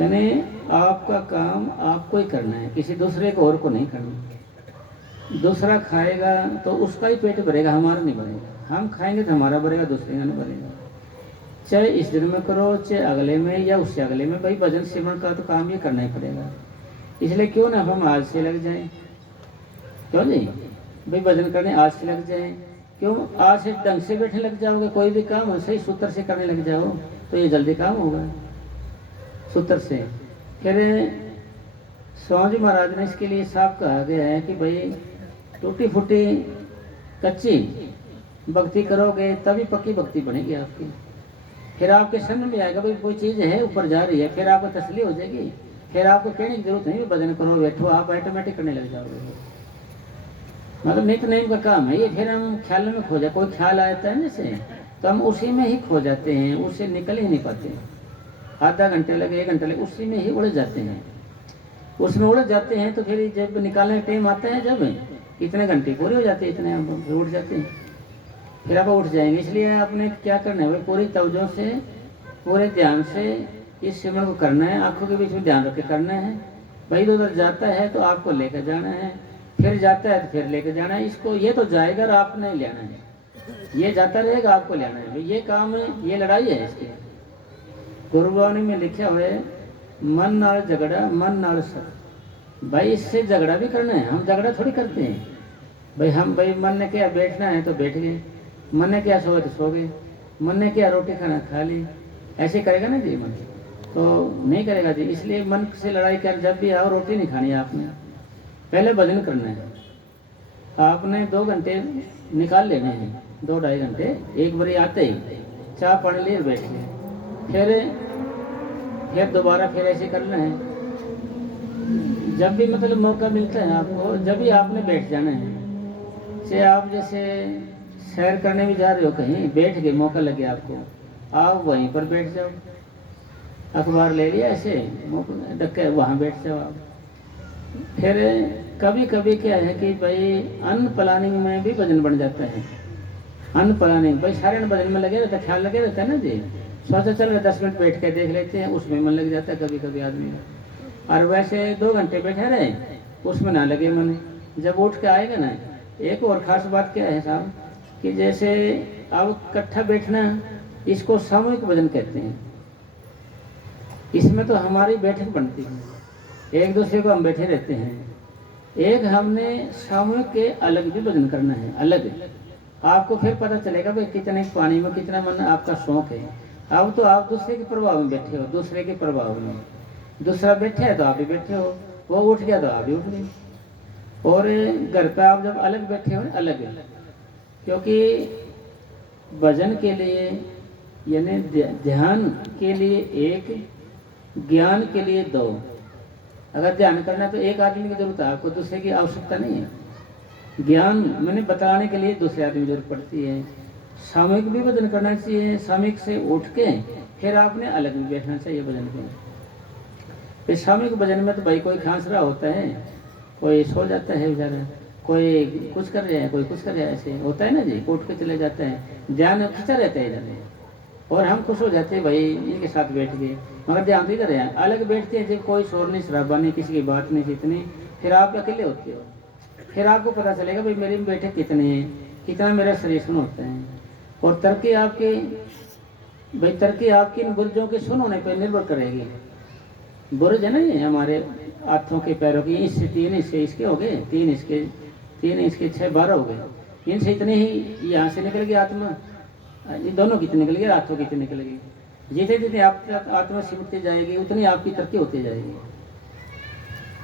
यानी आपका काम आपको ही करना है, किसी दूसरे को और को नहीं करना। दूसरा खाएगा तो उसका ही पेट भरेगा, हमारा नहीं भरेगा। हम खाएंगे तो हमारा भरेगा, दूसरे का नहीं भरेगा। चाहे इस दिन में करो, चाहे अगले में या उससे अगले में, भाई भजन सिमरन का तो काम ये करना ही पड़ेगा। इसलिए क्यों ना हम आज से लग जाएं, क्यों नहीं भाई भजन करने आज से लग जाएं। क्यों आज से ढंग से बैठने लग जाओगे, कोई भी काम सही सूत्र से करने लग जाओ तो ये जल्दी काम होगा सूत्र से। फिर स्वामी महाराज ने इसके लिए साफ कहा गया है कि भाई टूटी फूटी कच्ची भक्ति करोगे तभी पक्की भक्ति बनेगी आपकी। फिर आपके समझ में आएगा भाई कोई चीज़ है ऊपर जा रही है, फिर आपको तसल्ली हो जाएगी। फिर आपको कहने की जरूरत नहीं, भजन करो बैठो, आप ऑटोमेटिक करने लग जाओगे। मतलब नित्य नेम का काम है ये। फिर हम ख्याल में खो जाए, कोई ख्याल आता है जैसे तो हम उसी में ही खो जाते हैं, उससे निकल ही नहीं पाते। आधा घंटे लगे, 1 घंटे लगे, उसी में ही उलझ जाते हैं, उसमें उलझ जाते हैं। तो फिर जब निकालने का टाइम आता है, जब इतने घंटे पूरे हो जाते हैं, इतने हम उठ जाते हैं, फिर आप उठ जाएंगे। इसलिए आपने क्या करना है भाई, पूरी तवज्जो से पूरे ध्यान से इस सिमरन को करना है। आंखों के बीच में ध्यान रख के करना है। भाई उधर जाता है तो आपको लेकर जाना है, फिर जाता है तो फिर लेके जाना है इसको, ये तो जाएगा और आपने लेना है, ये जाता रहेगा आपको लेना है, ये काम है, ये लड़ाई है इसकी। गुरबाणी में लिखा हुआ है मन नाल झगड़ा मन नाल सर। भाई इससे झगड़ा भी करना है, हम झगड़ा थोड़ी करते हैं भाई। हम भाई मन ने क्या बैठना है तो बैठ गए, मन ने क्या सोए तो सो गए, मन ने क्या रोटी खाना खा ली, ऐसे करेगा ना जी मन, तो नहीं करेगा जी। इसलिए मन से लड़ाई कर, जब भी आओ रोटी नहीं खानी है आपने, पहले भजन करना है आपने। 2 घंटे निकाल लेने हैं, 2-2.5 घंटे, एक बारी आते ही चाय पानी लिए बैठ गए, फिर दोबारा फिर ऐसे करना है। जब भी मतलब मौका मिलता है आपको, जब भी आपने बैठ जाना है। चाहे आप जैसे सैर करने भी जा रहे हो, कहीं बैठ गए, मौका लगे आपको, आप वहीं पर बैठ जाओ, अखबार ले लिया ऐसे डक्के, वहाँ बैठ जाओ आप। फिर कभी कभी क्या है कि भाई अन्न प्लानिंग में भी भजन बन जाता है। अन्न प्लानिंग भाई सारे भजन में लगे रहता है, ख्याल लगे रहता है ना जी। सोचा चल रहे 10 मिनट बैठ के देख लेते हैं, उसमें मन लग जाता है कभी कभी आदमी का। और वैसे 2 घंटे बैठे रहे, उसमें ना लगे मन, जब उठ के आएगा ना। एक और ख़ास बात क्या है साहब कि जैसे अब इकट्ठा बैठना, इसको सामूहिक भजन कहते हैं। इसमें तो हमारी बैठक बनती है, एक दूसरे को हम बैठे रहते हैं। एक हमने सामूहिक के अलग भी भजन करना है, अलग। आपको फिर पता चलेगा भाई कितने पानी में कितना मन आपका शौक है। अब तो आप दूसरे के प्रभाव में बैठे हो, दूसरे के प्रभाव में, दूसरा बैठे है तो आप भी बैठे हो, वो उठ गया तो आप भी उठ गए। और घर पे आप जब अलग बैठे हो, अलग, क्योंकि भजन के लिए यानी ध्यान के लिए 1, ज्ञान के लिए 2। अगर ध्यान करना तो एक आदमी की जरूरत है, आपको दूसरे की आवश्यकता नहीं है। ज्ञान मैंने बताने के लिए दूसरे आदमी की जरूरत पड़ती है। सामूहिक भी भजन करना चाहिए, सामूहिक से उठ के फिर आपने अलग भी बैठना चाहिए भजन के। फिर सामूहिक भजन में तो भाई कोई खांस रहा होता है, कोई सो जाता है बेचारा, कोई कुछ कर रहा है, कोई कुछ कर रहा है, ऐसे होता है ना जी। उठ के चले जाता है, ध्यान खींचा रहता है इधर, और हम खुश हो जाते हैं भाई इनके साथ बैठ गए, मगर ध्यान तो इधर है। अलग बैठते हैं जब कोई शोर नहीं, शराबा नहीं, किसी की बात नहीं, जितनी, फिर आप अकेले होते हो। फिर आपको पता चलेगा भाई मेरी बैठक कितने हैं, कितना मेरा शरीर सुन होता है। और तरक्की आपकी, भाई तरक्की आपकी इन बुर्जों के सुन होने पर निर्भर करेगी। बुर्ज है ना ये हमारे हाथों के पैरों की, इससे 3 हिस्से इसके हो गए, 3 इसके 6 12 हो गए। इनसे इतने ही यहाँ से निकल गई आत्मा, ये दोनों कितने निकल गए, हाथों कितने निकल गई। जितने जितने आप आत्मा सिमटती जाएगी उतनी आपकी तरक्की होती जाएगी,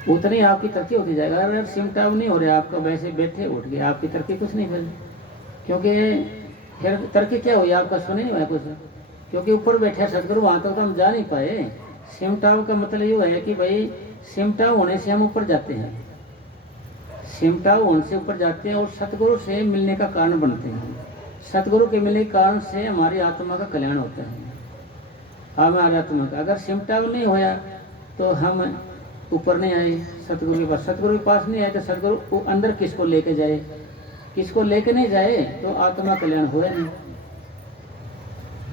उतनी आपकी तरक्की होती जाएगी। अगर सिमटाव नहीं हो रहा आपका, वैसे बैठे उठ गए, आपकी तरक्की कुछ नहीं फिर, क्योंकि फिर तरक्की क्या हुई, आपका सुने नहीं हुआ कुछ, क्योंकि ऊपर बैठे सदगुरु, वहाँ तक तो हम जा नहीं पाए। सिमटाव का मतलब ये है कि भाई सिमटाव होने से हम ऊपर जाते हैं, सिमटाव होने से ऊपर जाते हैं और सतगुरु से मिलने का कारण बनते हैं। सतगुरु के मिलने के कारण से हमारी आत्मा का कल्याण होता है, हमारी आत्मा का। अगर सिमटाव नहीं होया तो हम ऊपर नहीं आए सतगुरु के पास, सतगुरु के पास नहीं आए तो सतगुरु अंदर किसको लेके जाए, किसको लेके नहीं जाए तो आत्मा कल्याण हुआ नहीं।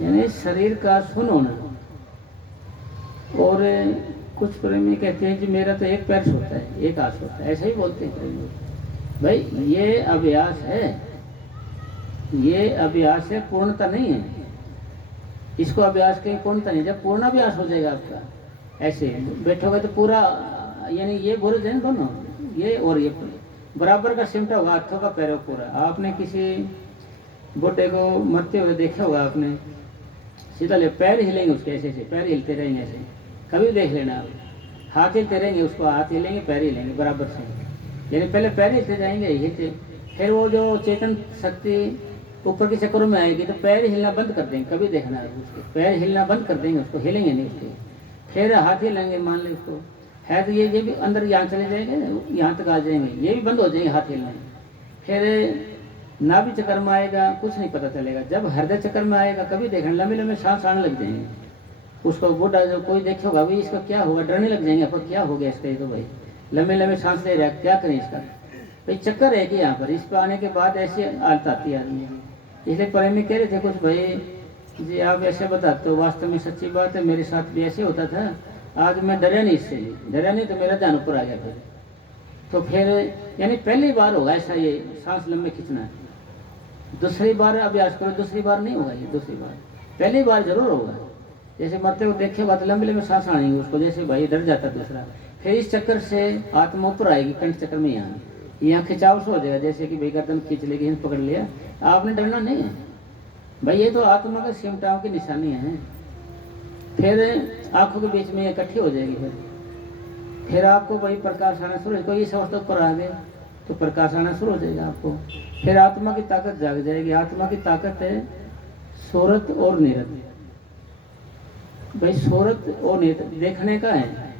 यानी शरीर का सुन होना। और कुछ प्रेमी कहते हैं कि मेरा तो एक पैर होता है, एक आस होता है, ऐसा ही बोलते हैं प्रेमी। भाई ये अभ्यास है, ये अभ्यास है, पूर्णता नहीं है। इसको अभ्यास कहीं पूर्णता नहीं, जब पूर्ण अभ्यास हो जाएगा आपका, ऐसे बैठोगे तो पूरा, यानी ये बुर्ज है दोनों, ये और ये बराबर का सिमटा होगा, हाथों का पैरों पूरा। आपने किसी बुढ़े को मरते हुए देखा होगा आपने, सीधा ले पैर हिलेंगे उसके, ऐसे ऐसे पैर हिलते रहेंगे, ऐसे कभी देख लेना आप, हाथ हिलते रहेंगे, उसको हाथ हिलेंगे, पैर हिलेंगे बराबर से। यानी पहले पैर हिलते जाएंगे, हिलते, फिर वो जो चेतन शक्ति ऊपर के चक्करों में आएगी तो पैर हिलना बंद कर देंगे, कभी देखना है उसके पैर हिलना बंद कर देंगे, उसको हिलेंगे नहीं उसके। फिर हाथ हिलेंगे, मान ले उसको है तो ये भी अंदर यहाँ चले जाएंगे, यहाँ तक आ जाएंगे, ये भी बंद हो जाएंगे हाथ हिलने। फिर नाभि चक्कर में आएगा, कुछ नहीं पता चलेगा। जब हृदय चक्कर में आएगा, कभी देखना लंबे लंबे सांस आने लग जाएंगे, उसको बूढ़ा जो कोई देखे होगा भाई इसका क्या होगा, डरने लग जाएंगे, आपको क्या हो गया इसका, तो भाई लंबे लंबे सांस ले रहा है, क्या करें इसका, भाई चक्कर है कि यहाँ पर। इस पर आने के बाद ऐसी हालत आती है आदमी। इसलिए प्रेम में कह रहे थे कुछ, भाई जी आप ऐसे बताते हो, वास्तव में सच्ची बात है, मेरे साथ भी ऐसे होता था। आज मैं डरा नहीं, इससे डरा नहीं तो मेरा ध्यान ऊपर आ गया। फिर तो फिर यानी पहली बार होगा ऐसा ये सांस लंबे खींचना है। दूसरी बार अभ्यास करो, दूसरी बार नहीं होगा ये, दूसरी बार, पहली बार जरूर होगा। जैसे मरते हुए देखे बात लंबे लंबे सांस आएंगे उसको, जैसे भाई डर जाता दूसरा, फिर इस चक्कर से आत्मा ऊपर आएगी कंठ चक्कर में, यहाँ खिंचाव से हो जाएगा, जैसे कि भाई गर्दन खींच लेगी, हिंद पकड़ लिया, आपने डरना नहीं है भाई, ये तो आत्मा के सिमटाओं की निशानियाँ हैं। फिर आंखों के बीच में इकट्ठी हो जाएगी, फिर आपको भाई प्रकाश आना शुरू, कोई इस अवस्था पर आ गया तो प्रकाश आना शुरू हो जाएगा आपको। फिर आत्मा की ताकत जाग जाएगी। आत्मा की ताकत है सूरत और नीरत। भाई सूरत और नीरत देखने का है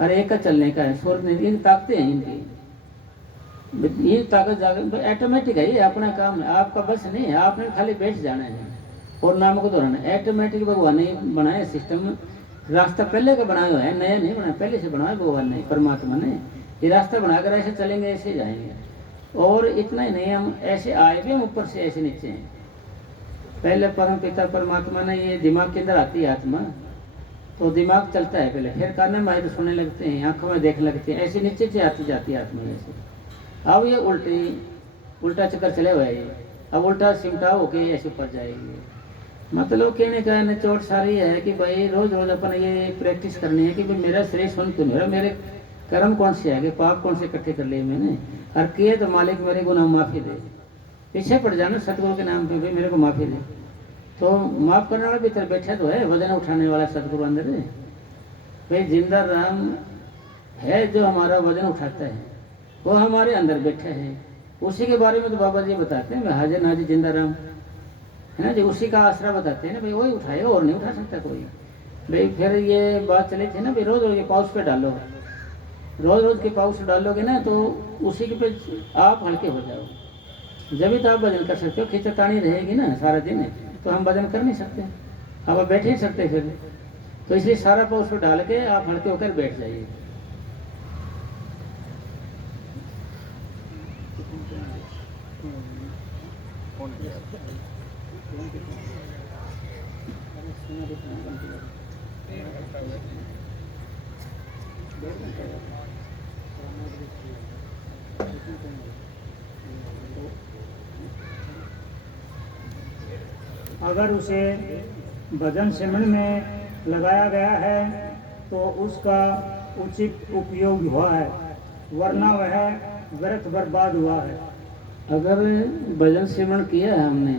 और एक का चलने का है। सूरत नीरत इन ताकतें हैं इनकी, ये ताकत जाग ऑटोमेटिक है, ये अपना काम है, आपका बस नहीं है, आपने खाली बैठ जाना है और नाम को दोहराना है। ऑटोमेटिक भगवान ने बनाया सिस्टम, रास्ता पहले का बनाया हुआ है, नया नहीं बनाया, पहले से बनाया भगवान ने, परमात्मा ने। ये रास्ता बनाकर ऐसे चलेंगे, ऐसे जाएंगे। और इतना ही नहीं, हम ऐसे आए भी, हम ऊपर से ऐसे नीचे हैं। पहले परम पिता परमात्मा ने ये दिमाग के अंदर आती है आत्मा, तो दिमाग चलता है पहले, फिर कान में आए तो सुनने लगते हैं, आंखों में देखने लगते हैं, ऐसे नीचे से आती जाती है आत्मा जैसे। अब ये उल्टा चक्कर चले हुए हैं, अब उल्टा सिमटा होके ऐसे ऊपर जाएगी। मतलब कहने का निचोड़ सारी है कि भाई रोज रोज अपन ये प्रैक्टिस करनी है कि भाई मेरा शरीर सुन क्यों नहीं रहा, मेरे कर्म कौन से आगे, पाप कौन से इकट्ठे कर लिए मैंने, और किए तो मालिक मेरे गुनाह माफ़ी दे। पीछे पड़ जाना सतगुरु के नाम पे, भाई मेरे को माफ़ी दे। तो माफ़ करने वाला भी इधर बैठा तो है, वजन उठाने वाला सतगुरु अंदर है। भाई जिंदा राम है जो हमारा वजन उठाता है, वो हमारे अंदर बैठे हैं। उसी के बारे में तो बाबा जी बताते हैं, हाजिर नाजिर जिंदा राम है ना जी, उसी का आसरा बताते हैं ना भाई, वही उठाएगा और नहीं उठा सकता कोई। भाई फिर ये बात चली थी ना भाई, रोज रोज के पाउच पे डालो, रोज रोज के पाउच डालोगे ना तो उसी के पे आप हल्के हो जाओ, जब भी तो आप वजन कर सकते हो। खींचतानी रहेगी ना सारा दिन तो हम वजन कर नहीं सकते, अब बैठ नहीं सकते फिर। तो इसलिए सारा पाउच पे डाल के आप हल्के होकर बैठ जाइए। अगर उसे भजन सिमरन में लगाया गया है तो उसका उचित उपयोग हुआ है, वरना वह व्यर्थ बर्बाद हुआ है। अगर भजन सिमरन किया है हमने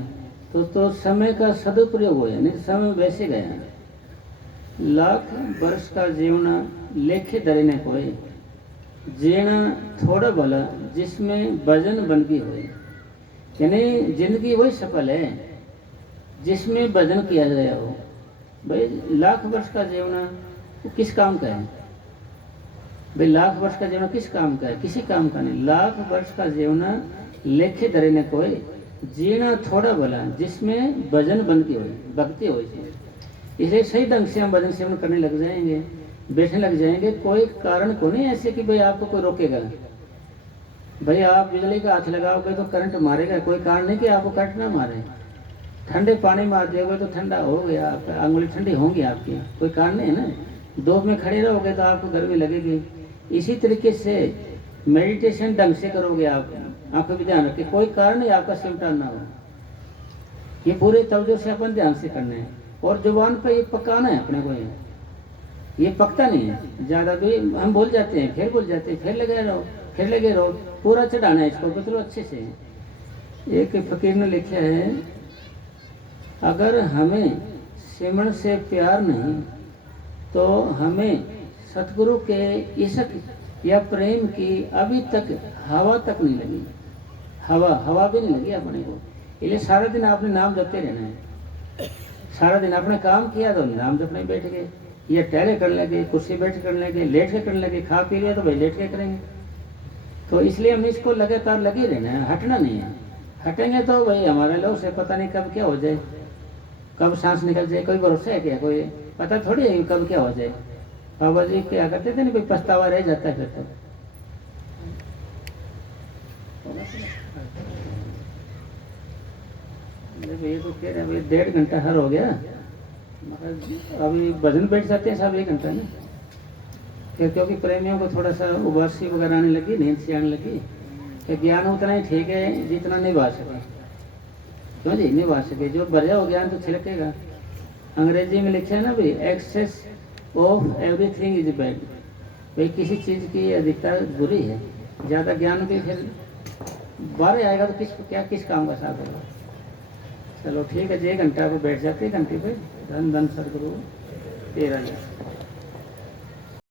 तो समय का सदुपयोग हो, नहीं समय वैसे गया। लाख वर्ष का जीवना लेखे धरने कोई, जीना थोड़ा भला जिसमें भजन बनगी हुई। यानी जिंदगी वही सफल है जिसमें भजन किया गया हो। भाई लाख वर्ष का जीवना वो किस काम का है? भाई लाख वर्ष का जीवना किस काम का है? किसी काम का नहीं। लाख वर्ष का जीवना लेखे धरने कोई, जीना थोड़ा भला जिसमें भजन बनती हो, भक्ति हो। इसलिए सही ढंग से हम भजन सेवन करने लग जाएंगे, बैठने लग जाएंगे। कोई कारण को नहीं ऐसे कि भाई आपको कोई रोकेगा। भाई आप बिजली का हाथ लगाओगे तो करंट मारेगा, कोई कारण नहीं कि आपको करंट ना मारे। ठंडे पानी मार दोगे तो ठंडा हो गया, आपका अंगुली ठंडी होंगी आपकी, कोई कारण नहीं है ना। धूप में खड़े रहोगे तो आपको गर्मी लगेगी। इसी तरीके से मेडिटेशन ढंग से करोगे आप, आंखों भी ध्यान रखें, कोई कारण नहीं आपका सिमटा ना हो। ये पूरे तवज्जो से अपन ध्यान से करना है। और जुबान पे ये पकाना है अपने को, ये पकता नहीं है ज़्यादा। भी हम भूल जाते हैं, फिर भूल जाते हैं, फिर लगे रहो, फिर लगे रहो। पूरा चढ़ाना है इसको, मतलब अच्छे से। एक फकीर ने लिखा है, अगर हमें सिमरन से प्यार नहीं तो हमें सतगुरु के इश्क या प्रेम की अभी तक हवा तक नहीं लगी। हवा भी नहीं लगी अपने को। इसलिए सारा दिन आपने नाम जपते रहना है। सारा दिन आपने काम किया तो नाम जपने बैठ गए, या टहले कर लगे, कुर्सी बैठ कर लगे, लेट के कर लगे, खा पी लिया तो भाई लेट के करेंगे। तो इसलिए हमें इसको लगातार लगे रहना है, हटना नहीं है। हटेंगे तो भाई हमारे लोग से पता नहीं कब क्या हो जाए, कब सांस निकल जाए, कोई भरोसा है क्या? कोई पता थोड़ी है कब क्या हो जाए। बाबा जी क्या करते थे ना, कोई पछतावा रह जाता है फिर तो। ये तो कह रहे हैं 1.5 घंटा हर हो गया, अभी भजन बैठ जाते हैं सब 1 घंटा ना। फिर क्योंकि प्रेमियों को थोड़ा सा उबासी वगैरह आने लगी, नींद सी आने लगी कि ज्ञान उतना ही ठीक है जितना निभा सके। क्यों जी, निभा सके। जो भरा हो ज्ञान तो छिड़केगा। अंग्रेजी में लिखा है ना भाई, excess of everything is bad. भाई किसी चीज़ की अधिकता बुरी है, ज़्यादा ज्ञान भी फिर बाहर आएगा तो किस काम का साथ होगा। चलो ठीक है जी, घंटा पे बैठ जाते, घंटे पे धन धन सदगुरु तेरा।